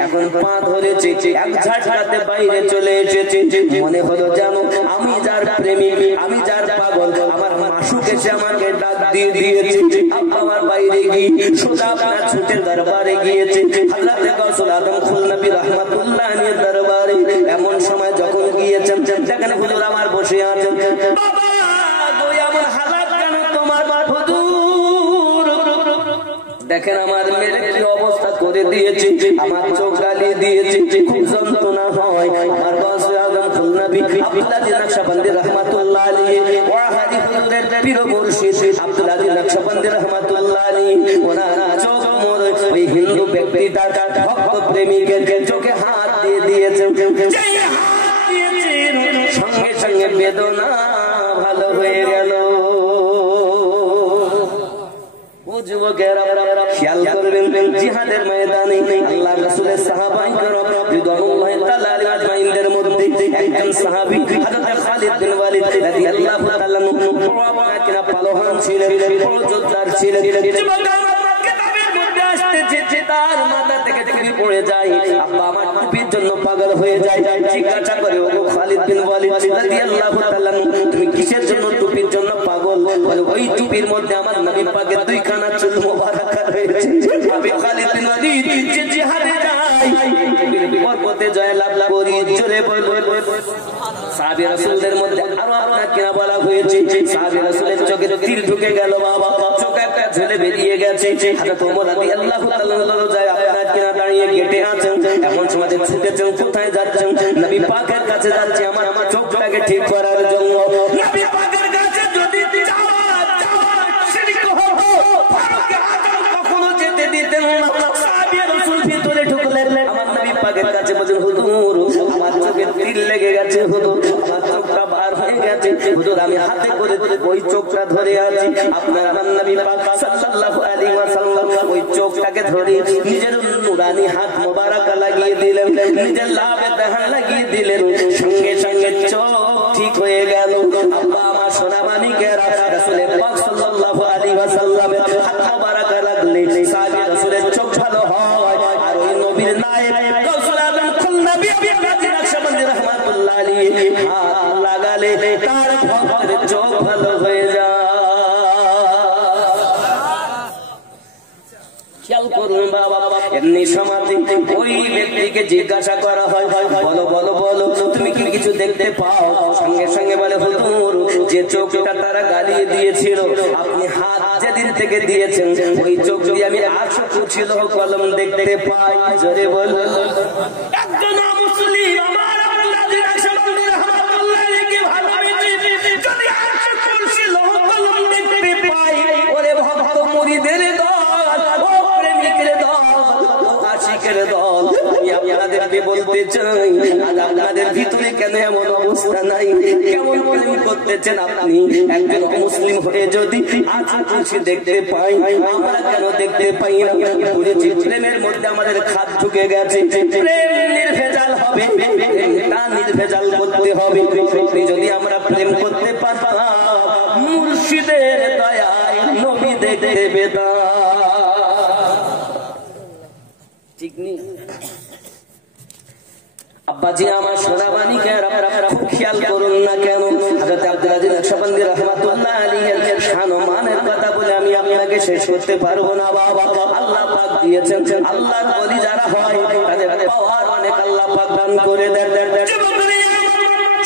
এখন পা ধরেছে, এক ঝাটকাতে বাইরে চলে এসেছে। মনে হলো যেন আমি যার প্রেমিক, আমি যার পাগল, আমার মাসুক এসে আমাকে ডাক দিয়ে দিয়েছে। আমার বাইরে গিয়ে সোজা আপনার ছুটে দরবারে গিয়েছে হযরত গাউসুল আজম খুল নবী রাহমাতুল্লাহ আলাইহির দরবারে। এমন সময় যখন গিয়েছেন দেখেন হুজুর আমার বসে আছেন। বাবা গো এমন হালাত কেন তোমার হুজুর? দেখেন আমার মেয়ের কি অবস্থা করে দিয়েছে, আমার চোখ গালিয়ে দিয়েছে, খুব যন্ত্রণা হয়। আমার গাউসুল আজম খুল নবী আব্দুল আজিজ নকশবন্দি রাহমাতুল্লাহ আলাইহি ওয়াহাদি হুজুরের পীর মুর্শিদ আব্দুল আজিজ নকশবন্দি রাহমাতুল্লাহ আলাইহি ওনার চোখ মোর ওই হিন্দু ব্যক্তিটার ভক্ত প্রেমিকের চোখে হাত দিয়ে দিয়েছেন। যেই হাত দিয়েছেন সঙ্গে সঙ্গে বেদনা ভালো হয়ে গেল। যুবকেরা খেয়াল করবেন জিহাদের ময়দানে আল্লাহ রাসূলের সাহাবায়ে কেরাম রিদওয়ানুল্লাহি তাআলা আলাইহিম আজমাইনদের মধ্যে একজন সাহাবী হযরত খালিদ বিন ওয়ালিদ রাদিয়াল্লাহু তাআলা আনহু কিনা পালোহান ছিলেন, বড় যোদ্ধা ছিলেন। কিতাবের মধ্যে আসছে তার মাথা থেকে টুপি পড়ে যায়, আব্বা আমার টুপির জন্য পাগল হয়ে যায়। জিজ্ঞাসা করে ও খালিদ বিন ওয়ালিদ রাদিয়াল্লাহু তাআলা আনহু তুমি কিসের জন্য টুপির জন্য পাগল? বলে ওই টুপির মধ্যে আমার নবী পাকের দুইখানা চুল মোবারক রয়েছে। আমি খালিদ বিন ওয়ালিদ যে জিহাদে যাই টুপির বরকতে জয় লাভ করি। জোরে বলো সাহাবী রাসূলদের মধ্যে আরো আপনার কিনা বলা হয়েছে সাহাবী রাসূলের চোখে তীর ঢুকে গেল, বাবা চোখ একটা ঝুলে বেরিয়ে গেছে। হযরত ওমর রাদিয়াল্লাহু তাআলা যায় আপনার কিনা দাঁড়িয়ে গেটে আছেন। এমন সময় ছুটেছেন, কোথায় যাচ্ছেন? নবী পাকের কাছে যাচ্ছি আমার চোখটাকে ঠিক করার জন্য। নবী পাকের কাছে যদি কখনো যেতে দিতেন না। সাহাবী রাসূল ভিতরে ঢুকলেন, আমার নবী পাকের কাছে বলেন হুজুর আমার চোখে তীর লেগে গেছে, হুজুর আমার চোখটা বার হয়ে গেছে, হুজুর আমি হাতে করে ওই চোখটা ধরে আছি। আপনার আমার নবী পাক সাল্লাল্লাহু আলাইহি ওয়াসাল্লাম ওই চোখটাকে ধরে নিজের নুরানি হাত মোবারক লাগিয়ে দিলেন, নিজের লাভে দেহা লাগিয়ে দিলেন, সঙ্গে সঙ্গে চোখ ঠিক হয়ে গেল। আব্বা আমার সোনা মানিকেরা রাসূল পাক সাল্লাল্লাহু আলাইহি ওয়াসাল্লামের হাত মোবারক লাগলে সাহাবী রাসূলের চোখ ভালো হয়। আর ওই নবীর নায়েব গাউসুল আজম খুল নবী নকশবন্দি রাহমাতুল্লাহ আলাইহি হাত লাগালে তার ভক্তের চোখ ভালো হয়ে যায়। খেয়াল করুন বাবা, এমনি সমাধি ওই ব্যক্তিকে জিজ্ঞাসা করা হয় বলো বলো বলো তুমি কি কিছু দেখতে পাও? সঙ্গে সঙ্গে বলে হুজুর যে চোখটা তারা গালিয়ে দিয়েছিল আপনি হাত যেদিন থেকে দিয়েছেন ওই চোখ দিয়ে আমি 800 কুরসি কলম দেখতে পাই। জোরে বলো একজন মুসলিম আমার আব্দুল আজিজ নকশবন্দি রাহমাতুল্লাহ আলাইহি ভালোবেসে যদি 800 কুরসি কলম দেখতে পাই, ওরে ভক্ত মুরিদের দল, ও প্রেমিকের দল, আশিকের দল, আমি আপনাদেরকে বলতে চাই আজ আপনাদের ভিতরে কেন এমন অবস্থা নাই? কেমন প্রেম করতেছেন আপনি? একজন মুসলিম হয়ে যদি 800 কুরসি দেখতে পাই, আমরা কেন দেখতে পাই না? বুঝেছি প্রেমের মধ্যে আমাদের খাদ ঢুকে গেছে। প্রেম নির্ভেজাল হবে, প্রেমটা নির্ভেজাল করতে হবে। যদি আমরা প্রেম করতে পারতাম মুর্শিদের দয়ায় নবী দেখতে পেতাম। ঠিক নেই আব্বাজি আমার সোনাবানিকে খুব খেয়াল করুন না কেন হযরত আব্দুল আজিজ নকশবন্দি রাহমাতুল্লাহ আলাইহির শান ও মানের কথা বলে আমি আপনাকে শেষ করতে পারবো না বাবা। আল্লাহ পাক দিয়েছেন, আল্লাহর ওলি যারা হয় তাদের পাওয়ার অনেক আল্লাহ পাক দান করে দেন।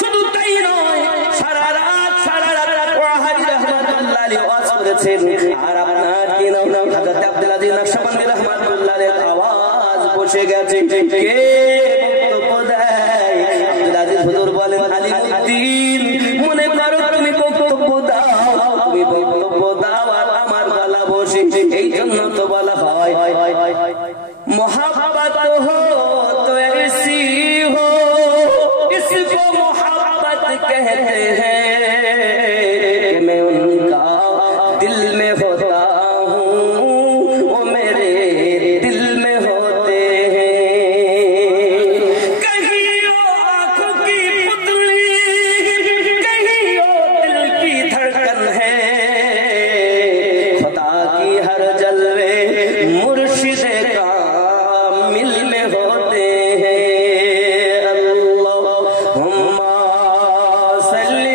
শুধু তাই নয়, সারা রাত ওয়াহাবি রাহমাতুল্লাহ আলাইহি ওয়াজ করেছেন। আর আপনার কি নাম হযরত আব্দুল আজিজ নকশবন্দি রাহমাতুল্লাহ আলাইহির আওয়াজ বসে গেছে। কে হুজুর বলেন আলিমউদ্দিন মনে করো তুমি বক্তব্য দাও, তুমি বক্তব্য দাও আর আমার গলা বসে। এই জন্য তো বলা হয় मोहब्बत हो तो ऐसी हो इसको मोहब्बत कहते हैं कि मैं उनका दिल में होता हूँ वो मेरे दिल में होते हैं। कहीं वो आंखों की पुतली कहीं वो दिल की धड़कन है खुदा की हर जलवे मुर्शिदे का मिल में होते हैं। अल्लाहुम्मा सल्ली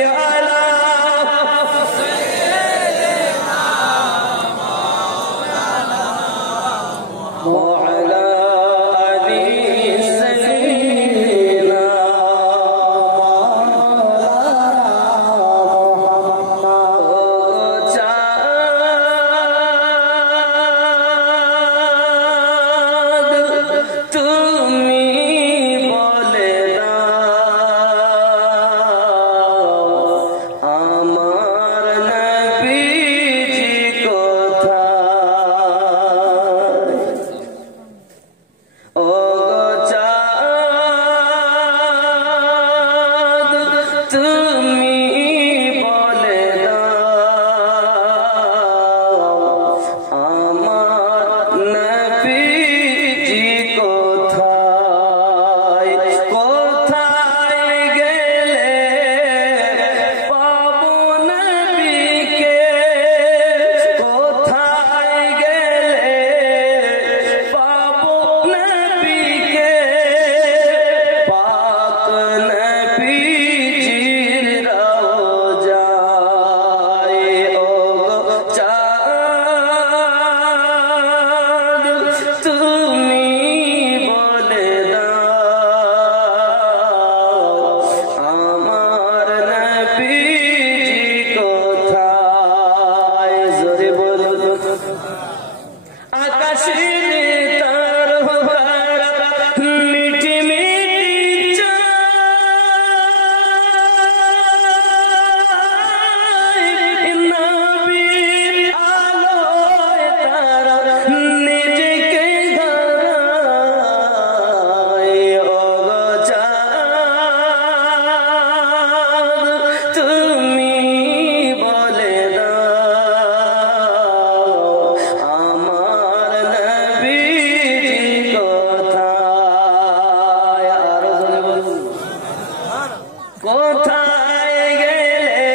কোথায় গেলে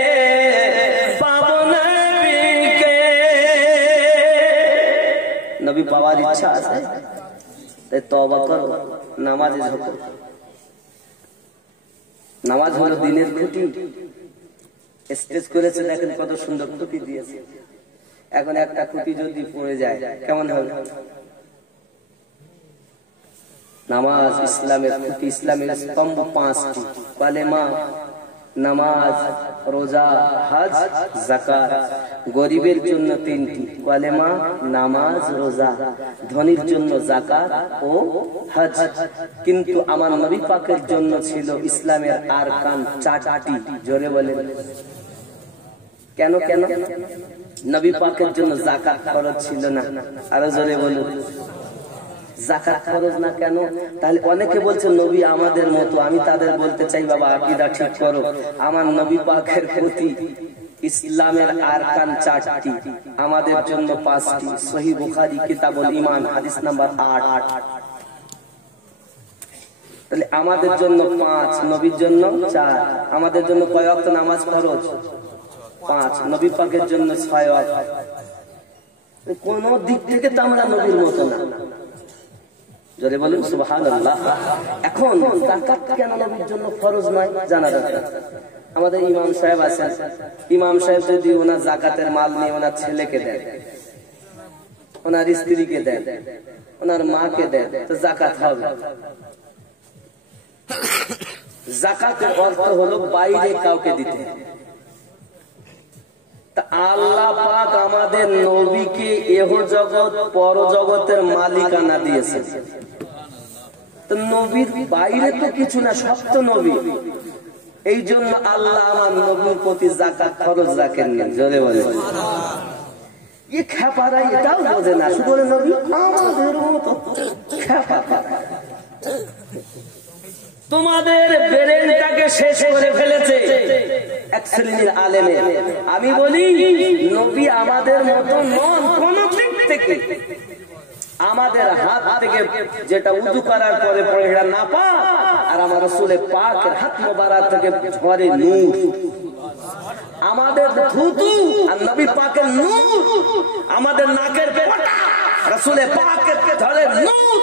পাবো নবীকে। নবী পাওয়ার ইচ্ছা আছে, তাই তওবা করো, নামাজে ঝোঁকো। নামাজ হলো দিনের খুঁটি। স্টেজ করেছে, দেখেন কত সুন্দর খুঁটি দিয়েছে। এখন একটা খুঁটি যদি পড়ে যায় কেমন হবে? নামাজ ইসলামের খুঁটি, ইসলামের স্তম্ভ 5টি, কালেমা, নামাজ, রোজা, হজ, যাকাত। গরিবের জন্য 3টি, কালেমা, নামাজ, রোজা। ধনীর জন্য যাকাত ও হজ। কিন্তু আমার নবী পাকের জন্য ছিল ইসলামের আরকান 4টি। জোরে বলেন কেন? কেন নবী পাকের জন্য যাকাত ফরজ ছিল না? আরো জোরে বলুন, যাকাত ফরজ না কেন? তাহলে অনেকে বলছে নবী আমাদের মতো। আমি তাদের বলতে চাই, বাবা আকীদা ঠিক করো। আমার নবী পাকের প্রতি ইসলামের আরকান 4টি, আমাদের জন্য 5টি। সহিহ বুখারী কিতাবুল ঈমান হাদিস নাম্বার 8। তাহলে আমাদের জন্য 5, নবীর জন্য 4। আমাদের জন্য কয় ওয়াক্ত নামাজ ফরজ? 5। নবী পাকের জন্য 6 ওয়াক্ত। কোন দিক থেকে তো আমরা নবীর মতো না। জোরে বলুন সুবহানাল্লাহ। এখন যাকাত কেন নবীর জন্য ফরজ নয় জানা দরকার। আমাদের ইমাম সাহেব আছেন, ইমাম সাহেব যদি ওনার যাকাতের মাল নিয়ে ওনার ছেলেকে দেন, ওনার স্ত্রীকে দেন, ওনার মাকে দেন, তো যাকাত হবে। যাকাতের অর্থ হলো বাইরে কাউকে দিতে। তা আল্লাহ পাক আমাদের নবীকে এহ জগৎ পর জগতের মালিকানা দিয়েছেন। তো নবীর বাইরে তো কিছু না, সব তো নবী। এই জন্য আল্লাহ আমার নবীর প্রতি যাকাত ফরজ রাখেননি। জোরে বলে খেপারা এটাও বোঝে না, শুধু বলে নবী আমাদের মতো। তোমাদের ব্রেনটাকে শেষ করে ফেলেছে এক শ্রেণীর আলেমে। আমি বলি নবী আমাদের মতো নন কোন দিক থেকে। আমাদের হাত থেকে যেটা উযু করার পরে পড়ে এটা না পা, আর আমার রাসূলের পাকের হাত মোবারক থেকে ঝরে নূর। আমাদের থুতু আর নবী পাকের নূর, আমাদের নাকের পটা রাসূলের পাকের ঝরে নূর।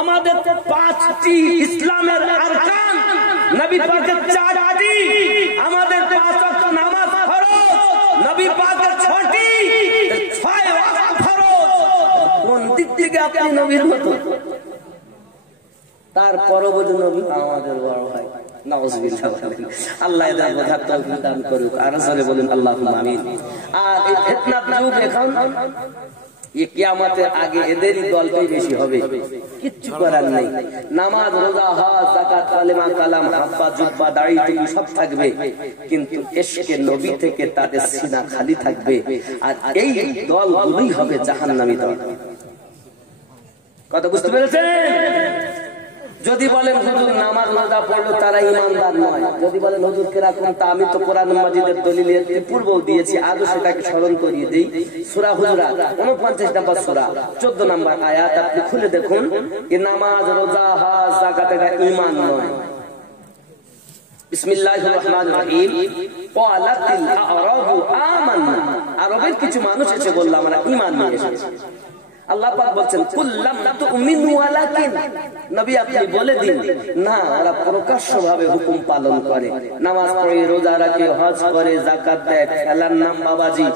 আমাদের 5টি ইসলামের আরকান, নবী পাকের 4টি। আমাদের 5 ওয়াক্ত নামাজ ফরজ, নবী পাকের 6টি, 6 ওয়াক্ত ফরজ। কোন দিক থেকে আপনি নবীর মতো? তারপরও বলে নবী আমাদের বড় ভাই। নাউযুবিল্লাহ। আল্লাহ এদের বোঝার তৌফিক দান করুক। আর জোরে বলুন আল্লাহুম্মা আমিন। আর এই ফিতনার যুগ এখন, কিয়ামতের আগে এদেরই গল্পই বেশি হবে। কিচ্ছু করার নেই। নামাজ, রোজা, হজ, যাকাত, কালেমা, কালাম, হাব্বা, জুব্বা, দাড়ি, টুপি সব থাকবে, কিন্তু ইশকে নবী থেকে তাদের সিনা খালি থাকবে। আর এই দলগুলোই হবে জাহান্নামী দল। কথা বুঝতে পেরেছেন? যদি বলেন হুজুর নামাজ রোজা পড়লো তারা ইমানদার নয়, যদি বলেন হুজুর কিরকম, তা আমি তো কোরআন মাজিদের দলিল পূর্বেও দিয়েছি, আজও সেটাকে স্মরণ করিয়ে দিই। সূরা হুজুরাত 49 নম্বর সূরা 14 নম্বর আয়াত আপনি খুলে দেখুন। এই নামাজ, রোজা, হজ, যাকাত এটা ঈমান নয়। বিসমিল্লাহির রহমানির রহিম। ক্বালাতিল আ'রাবু আমান্না। আরবের কিছু মানুষ এসে বলল আমরা ঈমান নিয়ে এসেছি। আল্লাহ পাক বলছেন কুল্লাম তুমিনু ওয়ালাকিন, নবী আপনি বলে দিন না, ওরা প্রকাশ্যভাবে হুকুম পালন করে, নামাজ পড়ে, রোজা রাখে, হজ করে, যাকাত দেয়, খেলার নাম বাবাজি।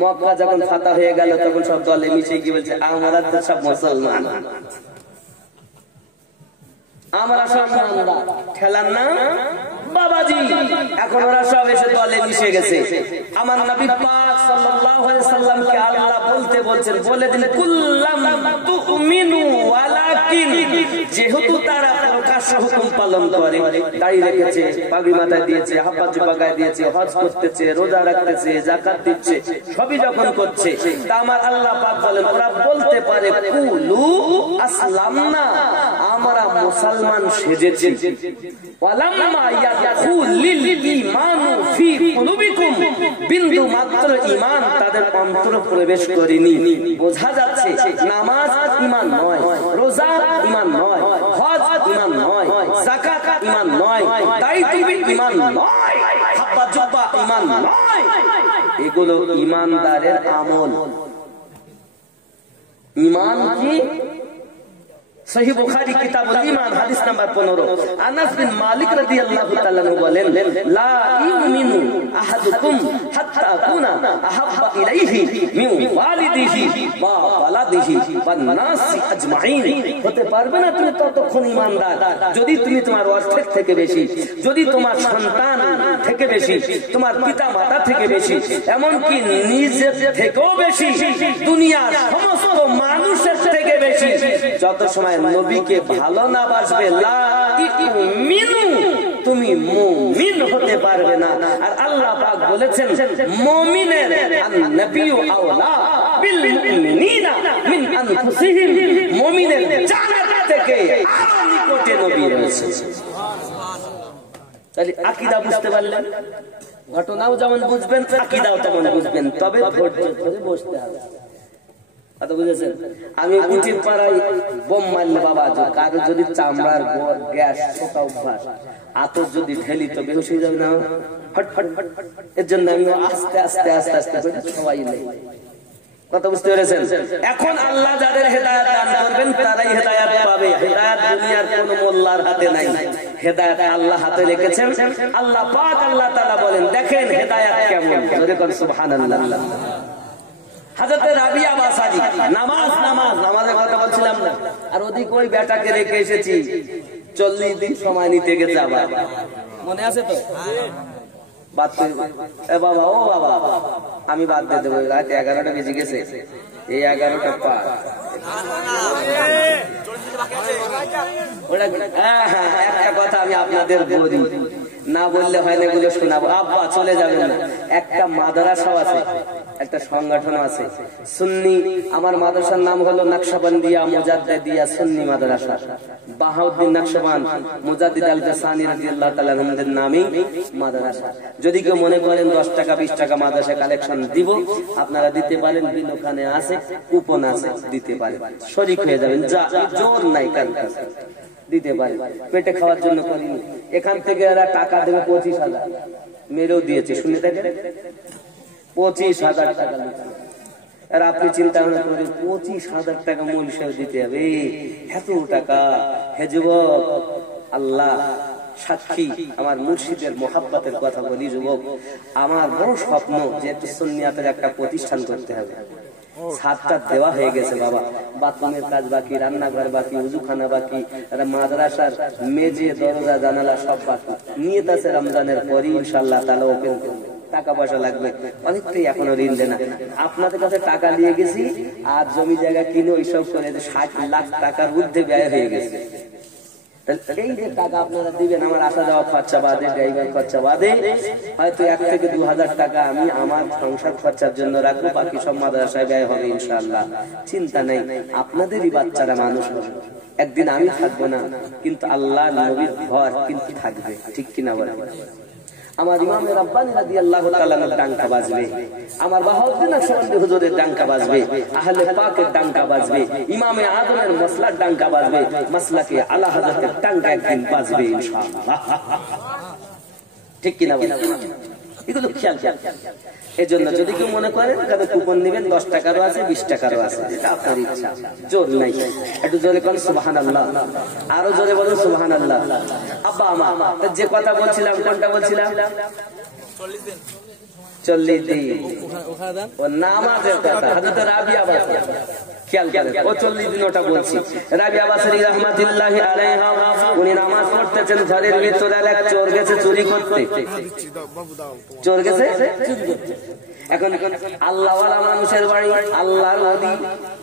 মক্কা যখন ফাতা হয়ে গেল তখন সব দলে মিশে গিয়ে বলছে আমরা তো সব মুসলমান, আমরা সব ইমানদার, খেলার নাম বাবাজি। এখন ওরা সব এসে দলে মিশে গেছে। আমার নবী পাক সাল্লাল্লাহু আলাইহি সাল্লামকে আল্লাহ বলতে বলছেন বলে দিন কুল্লাম তুমিনু ওয়ালাকিন, যেহেতু তারা প্রকাশ্য হুকুম পালন করে, দাড়ি রেখেছে, পাগড়ি মাথায় দিয়েছে, হাফা জুব্বা গায়ে দিয়েছে, হজ করতেছে, রোজা রাখতেছে, যাকাত দিচ্ছে, সবই যখন করছে, তা আমার আল্লাহ পাক বলেন ওরা বলতে পারে কুলু আসলামনা, আমরা মুসলমান সেজেছি। ওয়ালাম্মা ইয়াদখুলিল ঈমানু ফি কুলুবিকুম, বিন্দু মাত্র ঈমান তাদের অন্তরে প্রবেশ করেনি। বোঝা যাচ্ছে নামাজ ঈমান নয়, রোজা ঈমান নয়, হজ ঈমান নয়, যাকাত ঈমান নয়, দাড়ি টুপি ঈমান নয়, হাব্বা জুব্বা ঈমান নয়। এগুলো ঈমানদারের আমল। ঈমান কি? সহিহ বুখারী কিতাবুল ঈমান হাদিস নাম্বার 15। আনাস বিন মালিক রাদিয়াল্লাহু তাআলা বলেন, লা ইউমিনু আহাদুকুম হাত্তা আকুনা আহাব্বা ইলাইহি মিন ওয়ালিদিহি ওয়া ওয়ালাদিহি ওয়ান নাসি আজমাইন। হতে পারবে না তুমি ততক্ষণ ঈমানদার যদি তুমি তোমার অর্থের থেকে বেশি, যদি তোমার সন্তান থেকে বেশি, তোমার পিতা মাতা থেকে বেশি, এমনকি নিজের থেকেও বেশি, দুনিয়ার সমস্ত মানুষের থেকে বেশি যত সময় নবীকে ভালো না বাসবে, লা ইউমিনু তুমি মুমিন হতে পারবে না। আর আল্লাহ পাক বলেছেন, মুমিনের আন-নাবিয়্যু আওলা বিল মুমিনিনা মিন আনফুসিহিম, মুমিনের জানের থেকে আরো নিকটে নবী রয়েছে। তাহলে আকীদা বুঝতে পারলেন, ঘটনাও যেমন বুঝবেন আকীদাও তেমন বুঝবেন, তবে ধৈর্য ধরে বসতে হবে। বুঝেছেন? আমি উচিত পাড়ায় বোম মারলে বাবা, কারো যদি চামড়ার গ্যাস ছোটা অভ্যাস, আতর যদি ঢেলি তো বেহুশ হয়ে যাবে না, ফট ফট ফট। এর জন্য আমি আস্তে আস্তে আস্তে আস্তে করে সবাই নেই। কথা বুঝতে পেরেছেন? এখন আল্লাহ যাদের হেদায়েত দান করবেন তারাই হেদায়েত পাবে। হেদায়েত দুনিয়ার কোন মোল্লার হাতে নাই, হেদায়েত আল্লাহ হাতে রেখেছেন। আল্লাহ পাক আল্লাহ তাআলা বলেন, দেখেন হেদায়েত কেমন। জোরে করে সুবহানাল্লাহ। হযরত রাবিয়া বাসারি নামাজের কথা বলছিলাম না, আর ওদিকে ওই বেটাকে রেখে এসেছি 40 দিন সময় নিতে গেছে। আবার মনে আছে তো? বাবা ও বাবা আমি বাদ দিয়ে দেবো, রাত 11টা বেজে গেছে, এই 11টা পার। একটা কথা আমি আপনাদের বলি, না বললে হয় না, এগুলো শোনাবো। আব্বা চলে যাবেন না। একটা মাদ্রাসাও আছে, একটা সংগঠন আছে সুন্নি। আমার মাদ্রাসার নাম হলো নকশবন্দিয়া মুজাদ্দিদিয়া সুন্নি মাদ্রাসা। বাহাউদ্দিন নকশবন্দ মুজাদ্দিদ আল-জাসানি রাদিয়াল্লাহু তাআলা আনহুর নামে মাদ্রাসা। যদি কেউ মনে করেন 10 টাকা 20 টাকা মাদ্রাসা কালেকশন দিব, আপনারা দিতে পারেন। বিল ওখানে আছে, কুপন আছে, দিতে পারেন, শরীক হয়ে যাবেন। যা জোর নাই কার কাছে, দিতে পারেন। পেটে খাওয়ার জন্য করিনি। এখান থেকে এরা টাকা দেবে 25,000, মেরেও দিয়েছে। শুনে দেখেন 25,000 টাকা। আর আপনি চিন্তা ভাবনা করেন 25,000 টাকা মূল হিসেবে দিতে হবে, এত টাকা। হে যুবক, আল্লাহ সাক্ষী, আমার মুর্শিদের মোহাব্বতের কথা বলি যুবক, আমার বড় স্বপ্ন যে একটু সুন্নিয়াতের একটা প্রতিষ্ঠান করতে হবে। ছাদটা দেওয়া হয়ে গেছে বাবা, বাথরুমের কাজ বাকি, রান্নাঘর বাকি, উজুখানা বাকি, মাদ্রাসার মেঝে দরজা জানালা সব বাকি। নিয়ত আছে রমজানের পরই ইনশাআল্লাহ তাআলা ওপেন করবে। টাকা পয়সা লাগবে অনেকটাই, এখনো ঋণ দেনা। আপনাদের কাছে টাকা নিয়ে গেছি, আর জমি জায়গা কিনে ওইসব করে 60 লাখ টাকার ঊর্ধ্বে ব্যয় হয়ে গেছে। এই যে টাকা আপনারা দিবেন, আমার আসা যাওয়া খরচা বাদে, ড্রাইভার খরচা বাদে, হয়তো 1 থেকে 2,000 টাকা আমি আমার সংসার খরচার জন্য রাখবো, বাকি সব মাদ্রাসায় ব্যয় হবে ইনশাআল্লাহ। চিন্তা নেই, আপনাদেরই বাচ্চারা মানুষ হবে। একদিন আমি থাকবো না, কিন্তু আল্লাহ নবীর ঘর কিন্তু থাকবে, ঠিক কিনা বলেন? আমার ইমামে রাব্বানী রাদিয়াল্লাহু তাআলা এর ডাঙ্কা বাজবে, আমার বাহাউদ্দিন নকশবন্দি হুজুরের ডাঙ্কা বাজবে, আহলে পাকের ডাঙ্কা বাজবে, ইমামে আযমের মাসলার ডাঙ্কা বাজবে, মাসলাকে আলা হযরতের ডাঙ্কা একদিন বাজবে ইনশাআল্লাহ। ঠিক কিনা বলেন? এগুলো খেয়াল। এজন্য যদি কেউ মনে করেন কারো কুপন নেবেন, 10 টাকারও আছে, 20 টাকারও আছে, এটা আপনার ইচ্ছা, জোর নাই। একটু জোরে বলুন সুবহানাল্লাহ, আরো জোরে বলুন সুবহানাল্লাহ। আব্বা আমার যে কথা বলছিলাম, কোনটা বলছিলাম? 40 দিন ও নামাজের কথা। হযরত রাবিয়া বাসারী, খেয়াল করেন, ও 40 দিন ওটা বলছি। রাবিয়া বাসারী রাহমাতুল্লাহি আলাইহা, উনি নামাজ পড়তেছেন, ঘরের ভিতরে এক চোর গেছে চুরি করতে। চোর গেছে এখন আল্লাহওয়ালা মানুষের বাড়ি, আল্লাহর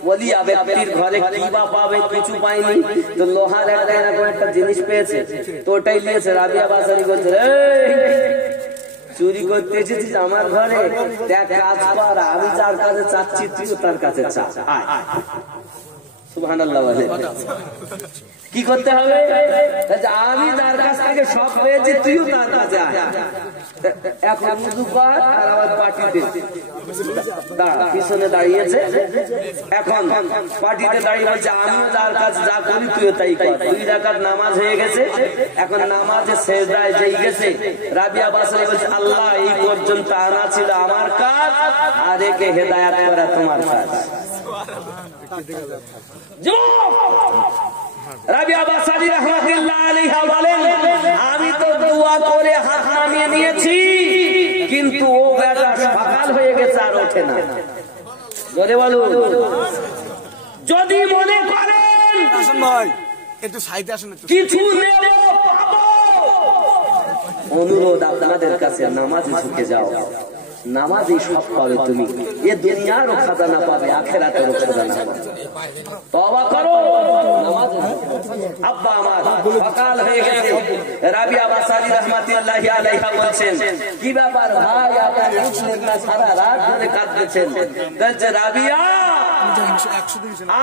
ওলি ব্যক্তির ঘরে কি বা পাবে, কিছু পায়নি, তো লোহার একটা এরকম একটা জিনিস পেয়েছে, তো ওটাই নিয়েছে। রাবিয়া বাসারী বলছে, চুরি করতে এসেছিস আমার ঘরে, দেখ কাজ কর, আমি যার কাছে চাচ্ছি তুইও তার কাছে চা। সুবহানাল্লাহ বলে কি করতে হবে? আমি তার কাছ থেকে আজকে সব হয়েছে, তুইও তার কাছে আয়। এখন উজু কর আর আবার পার্টিতে দাঁড়া, পিছনে দাঁড়িয়েছে। এখন পার্টিতে দাঁড়িয়ে বলছে আমিও যার কাছে যা করি তুইও তাই কর। 2 রাকাত নামাজ হয়ে গেছে, এখন নামাজে সেজদায় যেই গেছে রাবিয়া বাসারি বলছে আল্লাহ এই পর্যন্ত আনা ছিল আমার কাজ, আর একে হেদায়েত করা তোমার কাজ। রাবিয়া বাসারি রাহমাতুল্লাহ আলাইহা বলেন আমি তো দোয়া করে হাত নামিয়ে নিয়েছি, কিন্তু ও বেটা সকাল হয়ে গেছে আর ওঠে না। জোরে বলুন। যদি মনে করেন ভাই একটু সাইডে আসেন, কিছু নেব পাবো, অনুরোধ আপনাদের কাছে নামাজে ঝুঁকে যাও। নামাজই সব পাবে তুমি। এ দুনিয়ারও খাজানা পাবে, আখিরাতেরও খাজানা পাবে। তওবা করো, নামাজে আব্বা আমার সকাল হয়ে গেছে। রাবিয়া বাসারি রাহমাতুল্লাহি আলাইহা বলছেন কি ব্যাপার ভাই, আপনি উঠলেন না, সারা রাত ধরে কাঁদতেছেন। বলছে রাবিয়া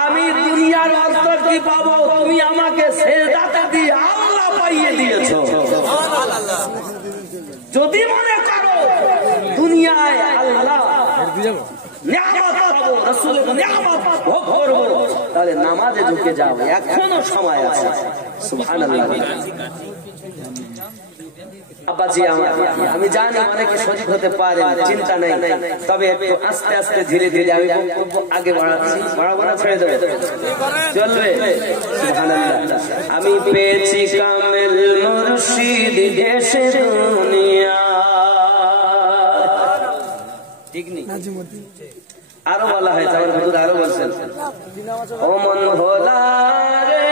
আমি দুনিয়ার অন্তর কি পাবো, তুমি আমাকে সেজদাতে দিয়ে আল্লাহ পাইয়ে দিয়েছো। যদি মনে করো দুনিয়ায় আল্লাহ নিয়ামত পাবো, রাসূলের নিয়ামত ভোগ করবো, তাহলে নামাজে ঢুকে যাও, এখনো সময় আছে। সুবহানাল্লাহ। আব্বাজি আমার, আমি জানি অনেকে শরীক হতে পারে, চিন্তা নেই, তবে একটু আস্তে আস্তে ধীরে ধীরে আমি বক্তব্য আগে বাড়াচ্ছি। বাড়াবো না, ছেড়ে দেবো, চলবে? সুবহানাল্লাহ। আমি পেয়েছি কামেল মুর্শিদ দেশে দুনিয়া, ঠিক নেই? আরো বলা হয়েছে, আমার হুজুর আরো বলছেন ও মন ভোলা রে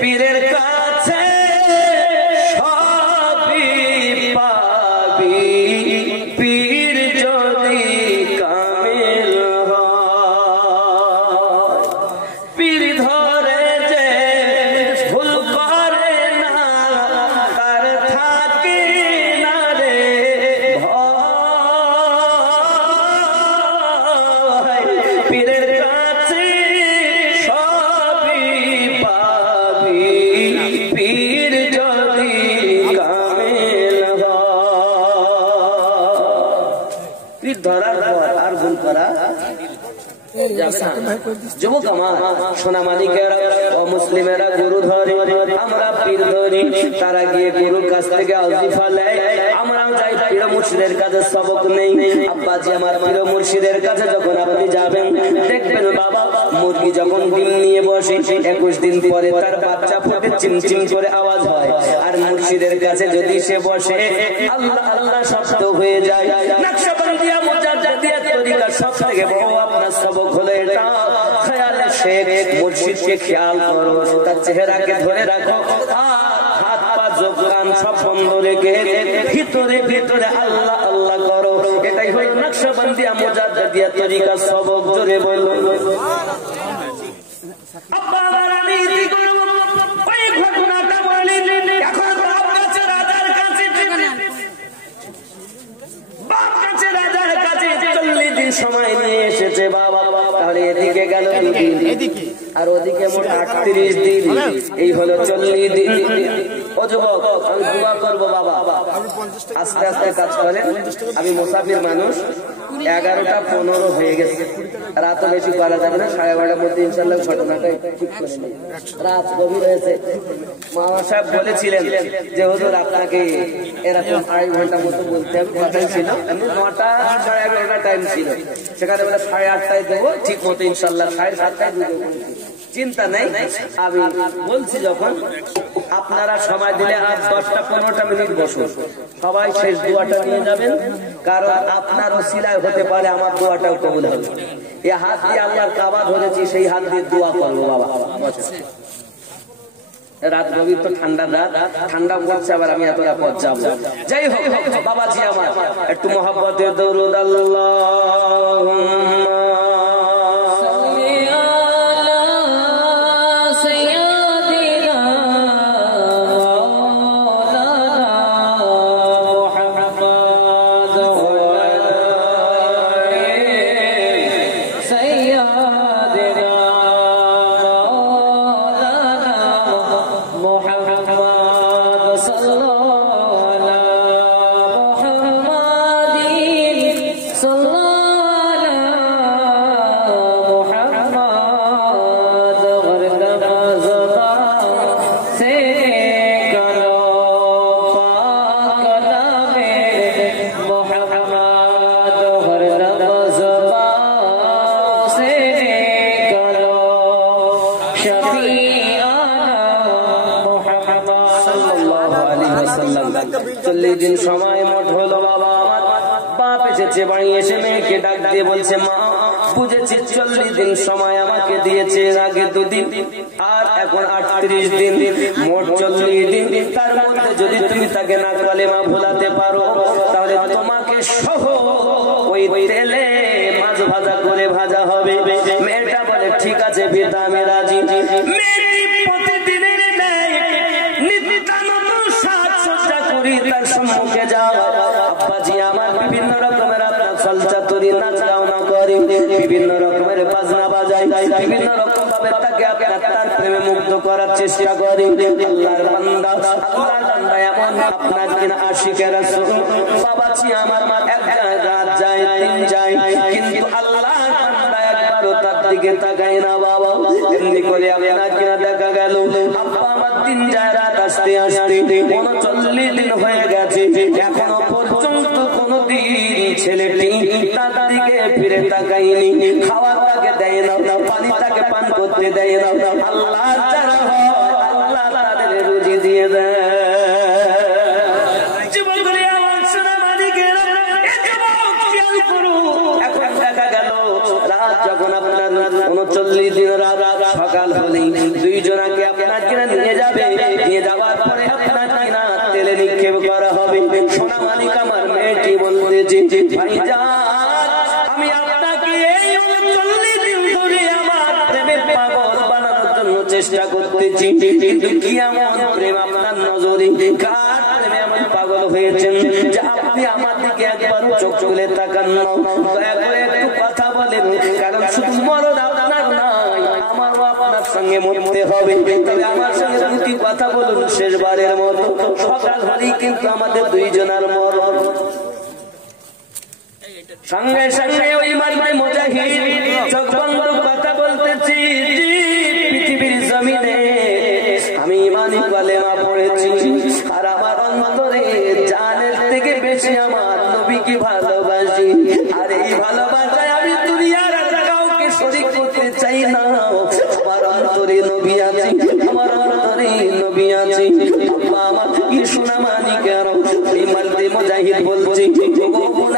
পীরের কাছে সবই পাবি, পীর যদি কামিল হয়। পীর ধরে যে ভুল করে না তার থাকে না রে ভয়। পীরের কাছে সবই পাবি, পীর যদি কামিল হয়। পীর ধরার পর আর ভুল করা যুবক আমার, সোনা মানিকেরা ও মুসলিমেরা গুরু ধরে, আমরা পীর ধরি। তারা গিয়ে গুরুর কাছ থেকে ওয়াজিফা নেয়, আমরাও যাই পীর মুর্শিদের কাছে সবক নেই। আব্বাজি আমার, পীর মুর্শিদের কাছে যখন আপনি যাবেন দেখবেন বাবা মুরগি যখন ডিম নিয়ে বসে 21 দিন পরে তার বাচ্চা ফুটে চিমচিম করে আওয়াজ হয়। আর মুর্শিদের কাছে যদি সে বসে আল্লাহ আল্লাহ শব্দ হয়ে যায়। নকশবন্দিয়া মুজাদ্দিদিয়া তরিকা সব থেকে বড় আপনার সবক হলো এটা। খেয়ালে শেখ মুর্শিদকে খেয়াল করো, তার চেহারাকে ধরে রাখো, হাত পা চোখ কান সব বন্ধ রেখে ভিতরে ভিতরে আল্লাহ আল্লাহ করো। এটাই হলো নকশবন্দিয়া মুজাদ্দিদিয়া তরিকা সবক। জোরে বলো। আব্বা আমার, আমি কি করব ওই ঘটনাটা বলি। এখন বাপ কাছে রাজার কাছে, বাপ কাছে রাজার কাছে 40 দিন সময় নিয়ে এসেছে বাবা। তাহলে এদিকে গেল 2 দিন, আর ওদিকে মোট 38 দিন, এই হলো 40 দিন। ও যুবক, আমি দোয়া করবো বাবা আস্তে আস্তে কাজ করেন। আমি মুসাফির মানুষ, 11:15 হয়ে গেছে, রাতও বেশি করা যাবে না, 12:30 মধ্যে ইনশাল্লাহ ঘটনাটা ঠিক করে নেই। রাত গভীর হয়েছে। মামা সাহেব বলেছিলেন যে হুজুর আপনাকে এরকম 2.5 ঘন্টা মতো বলতে হবে, কথাই ছিল 9টা 11:30 টাইম ছিল, সেখানে বলে 8:30টায় দেবো ঠিক মতো ইনশাল্লাহ 7:30টায় দেবো। চিন্তা নেই, আমি বলছি যখন আপনারা সময় দিলে আর 10-15 মিনিট বসুন, সবাই শেষ দোয়াটা নিয়ে যাবেন, কারণ আপনার ওসিলায় হতে পারে আমার দোয়াটাও কবুল হবে। এই হাত দিয়ে আল্লাহর কাবা ধরেছি, সেই হাত দিয়ে দোয়া করবো বাবা। রাত গভীর তো, ঠান্ডা রাত, ঠান্ডা পড়ছে, আবার আমি এতটা পথ যাবো। যাই হোক বাবাজি আমার, একটু মহব্বতে দরুদ আল্লাহুম্মা 40 দিন সময় মোট হলো বাবা আমার বাপ এসেছে বাড়ি এসে মেয়েকে ডাক দিয়ে বলছে মা বুঝেছি 40 দিন সময় আমাকে দিয়েছে আগে 2 দিন আর এখন 38 দিন মোট 40 দিন তার মধ্যে যদি তুমি তাকে না কালেমা ভোলাতে পারো তাহলে তোমাকে সহ ওই তেলে মাছ ভাজা করে ভাজা হবে মেয়েটা বলে ঠিক আছে পিতা আমি রাজি মেয়েটি প্রতিদিনের ন্যায় নিত্যানন্দ সাজসজ্জা করি তার সম্মুখে যাও আব্বাজি আমার বিভিন্ন রকমের আপনার চলচাতুরি নাচ গাওনা করি বিভিন্ন রকমের বাজনা বাজাই বিভিন্ন রকম ভাবে তাকে আপনার তার প্রেমে মুগ্ধ করার চেষ্টা করি আল্লাহর বান্দা এমন আপনার কিনা আশিকে রাসূল বাবাজি আমার এক রাত যায় 3 যায় কিন্তু আল্লাহর বান্দা একবারও তার দিকে তাকায় না বাবা এমনি করে আপনার কিনা দেখা গেল আব্বা আমার 3 যায় রাত আসতে আসতে 39 দিন হয়ে গেছে এখনো পর্যন্ত কোনদিন ছেলেটি তার দিকে ফিরে তাকায়নি খাওয়া তাকে দেয় না পানি তাকে পান করতে দেয় না আল্লাহ যারা হয় আল্লাহ তাদের রুজি দিয়ে দেয় যখন আপনার 39 দিন রাত সকাল হলেই 2 জনাকে আপনার কিনা নিয়ে যাবে নিয়ে যাওয়ার পরে আপনার কিনা তেলে নিক্ষেপ করা হবে সোনা মালিক আমার মেয়েটি বলতেছে ভাইজান আমি আপনাকে এই 39 দিন ধরে আমার প্রেমের পাগল বানানোর জন্য চেষ্টা করতেছি কিন্তু কি এমন প্রেম আপনার নজরে কার প্রেমে এমন পাগল হয়েছেন যে আপনি আমার দিকে একবার চোখ তুলে তাকান না দয়া করে একটু কথা বলেন কারণ শুধু মরণ আপনার নাই আমারও আপনার সঙ্গে মরতে হবে তবে আমার সঙ্গে দুটি কথা বলুন শেষবারের মতো সকাল হলেই কিন্তু আমাদের 2 জনের মরণ সঙ্গে সঙ্গে ওই মারবে মুজাহিদ চোখ বন্ধ কথা বলতেছি পৃথিবীর জমিনে আমি ইমানি কালেমা পড়েছি আর আমার অন্তরে জানের থেকে বেশি আমার নবীকে ভালোবাসি আর এই ভালোবাসায় আমি দুনিয়ার কাউকে শরীক করতে চাই না আমার অন্তরে নবী আছে আমার অন্তরে নবী আছে আল্লাহ আমার কি সোনা মানিকের ওই মারবে মুজাহিদ বলছি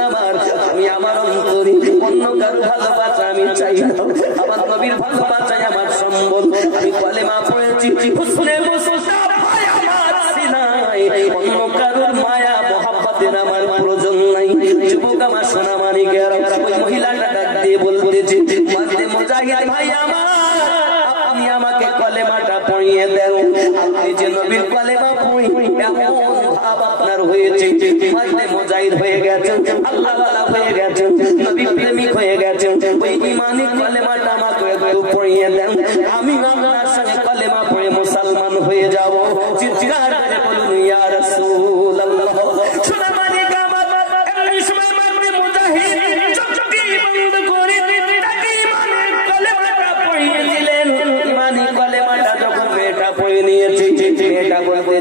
আমার আমি আমার অন্তরে অন্য কারো ভালোবাসা আমি চাই না আমার নবীর ভালোবাসায় আমার সম্বল আমি কালেমা পড়েছি হুসনে মুস্তাফা ভাই আমার সিনাই অন্য কারোর মায়া মোহাব্বতের আমার প্রয়োজন নাই যুবক আমার সোনা মানিকের ওই মহিলাটা ডাক দিয়ে বলতেছে মারবে মুজাহিদ ভাই আমার আপনি আমাকে কলেমাটা পড়িয়ে দেন আপনি যে নবীর কলেমা পড়ি এমন ভাব আপনার হয়েছে মারবে মুজাহিদ হয়ে গেছে আল্লাহ ওয়ালা হয়ে গেছে নবী প্রেমিক হয়ে গেছে ওই ইমানি কলেমাটা আমাকে একটু পড়িয়ে দেন আমি আপনার সঙ্গে কলেমা পড়ে মুসলমান হয়ে যাব চিৎকার করে বলুন ইয়া রাসূলুল্লাহ সোনা মানিক আমার এমনি সময় মারবে মুজাহিদ চোখটি বন্ধ করে তাকে ইমানের কলেমাটা পড়িয়ে দিলেন ইমানি কলেমাটা যখন মেয়েটা পড়ে নিয়েছে মেয়েটা বলতে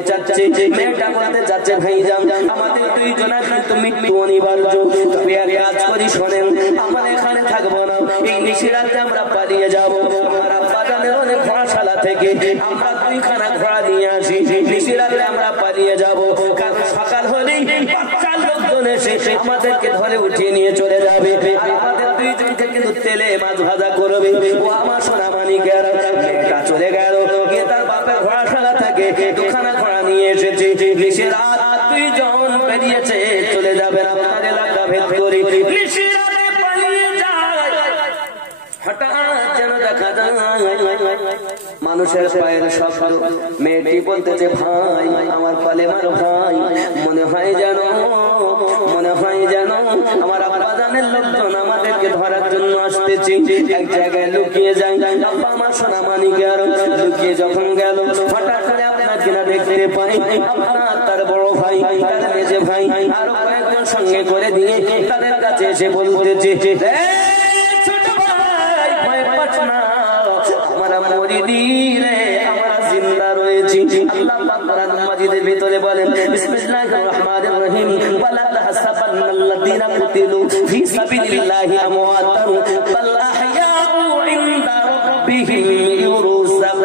চাচ্ছে ভাইজান আমাদের 2 জনের কিন্তু মৃত্যু অনিবার্য তবে আর কাজ করি শোনেন আমরা এখানে থাকবো না এই নিশিরাতে আমরা পালিয়ে যাব আমার আব্বা জানের অনেক ঘোড়াশালা থেকে আমরা 2খানা ঘোড়া নিয়ে আসি নিশিরাতে আমরা পালিয়ে যাব কারণ সকাল হলেই বাচ্চার লোকজন এসে আমাদেরকে ধরে উঠিয়ে নিয়ে চলে যাবে আর আমাদের 2 জনকে কিন্তু তেলে মাছ ভাজা করবে ও আমার সোনা মানিকের মেয়েটা চলে গেল গিয়ে তার বাপের ঘোড়াশালা থেকে 2খানা ঘোড়া নিয়ে এসেছে নিশিরাত 2 জন বেরিয়েছে চলে যাবেন আপনার এলাকা ভেদ করে নিশিরাতে পালিয়ে যায় হঠাৎ যেন দেখা যায় মানুষের পায়ের শব্দ মেয়েটি বলতেছে ভাই আমার কলেমার ভাই মনে হয় যেন আমার আব্বা জানের লোকজন আমাদেরকে ধরার জন্য আসতেছে এক জায়গায় লুকিয়ে যায় আব্বা আমার সোনা মানিকে আর লুকিয়ে যখন গেল হঠাৎ করে আপনার কিনা দেখতে পাই আপনার তার বড় ভাই তার মেজে ভাই আরো কয়েকজন সঙ্গে করে দিয়ে তাদের কাছে এসে বলতেছে ছোট ভাই ভয় পাচ্ছ না আমরা মরিনি রে আমরা জিন্দা রয়েছি আল্লাহ পাক কোরআন মাজিদের ভিতরে বলেন বিসমিল্লাহির রহমানির রহিম ওয়ালা তাহসাবান্নাল্লাযীনা কুতিলু ফি সাবিলিল্লাহি আমওয়াতান বাল আহইয়াউ ইনদা রাব্বিহিম ইউরজাকুন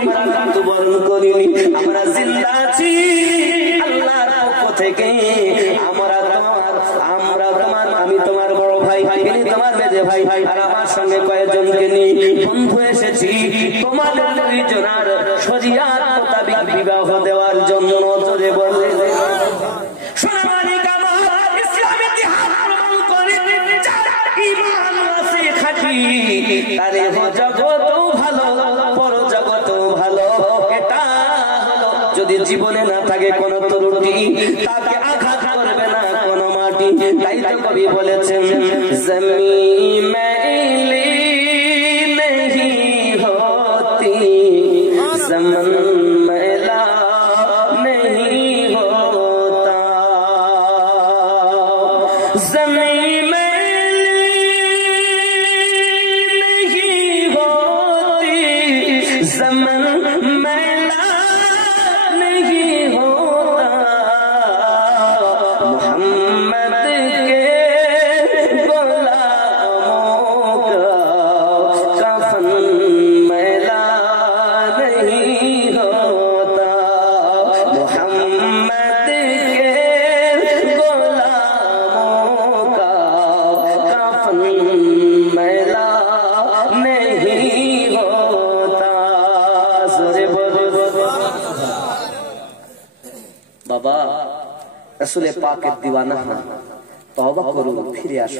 আমরা মৃত্যুবরণ করিনি, আমরা জিন্দা আছি আল্লাহর পক্ষ থেকে। আমি তোমার বড় ভাই, ইনি তোমার মেজে ভাই, আর আমার সঙ্গে কয়েকজনকে নিয়ে বন্ধু এসেছি তোমাদের দুইজনার শরিয়াত মোতাবেক বিবাহ দেওয়ার জন্য। জোরে বলে তারে জগত ভালো, পর জগত ভালো। এটা হলো যদি জীবনে না থাকে কোন ত্রুটি, তাকে আঘাত করবে না কোন মাটি। তাই তো কবি বলেছেন জমিন মেলি नहीं होती, ज़मन मैला नहीं होता, ज़मीन ज़मन मैला नहीं होता, मोहम्मद के गुलामों का कफन मैला नहीं होता, मोहम्मद के गुलामों का कफन मैला नहीं होता। বাবা রাসূলে পাকের দিওয়ানা হন, তওবা করুন, ফিরে আসুন।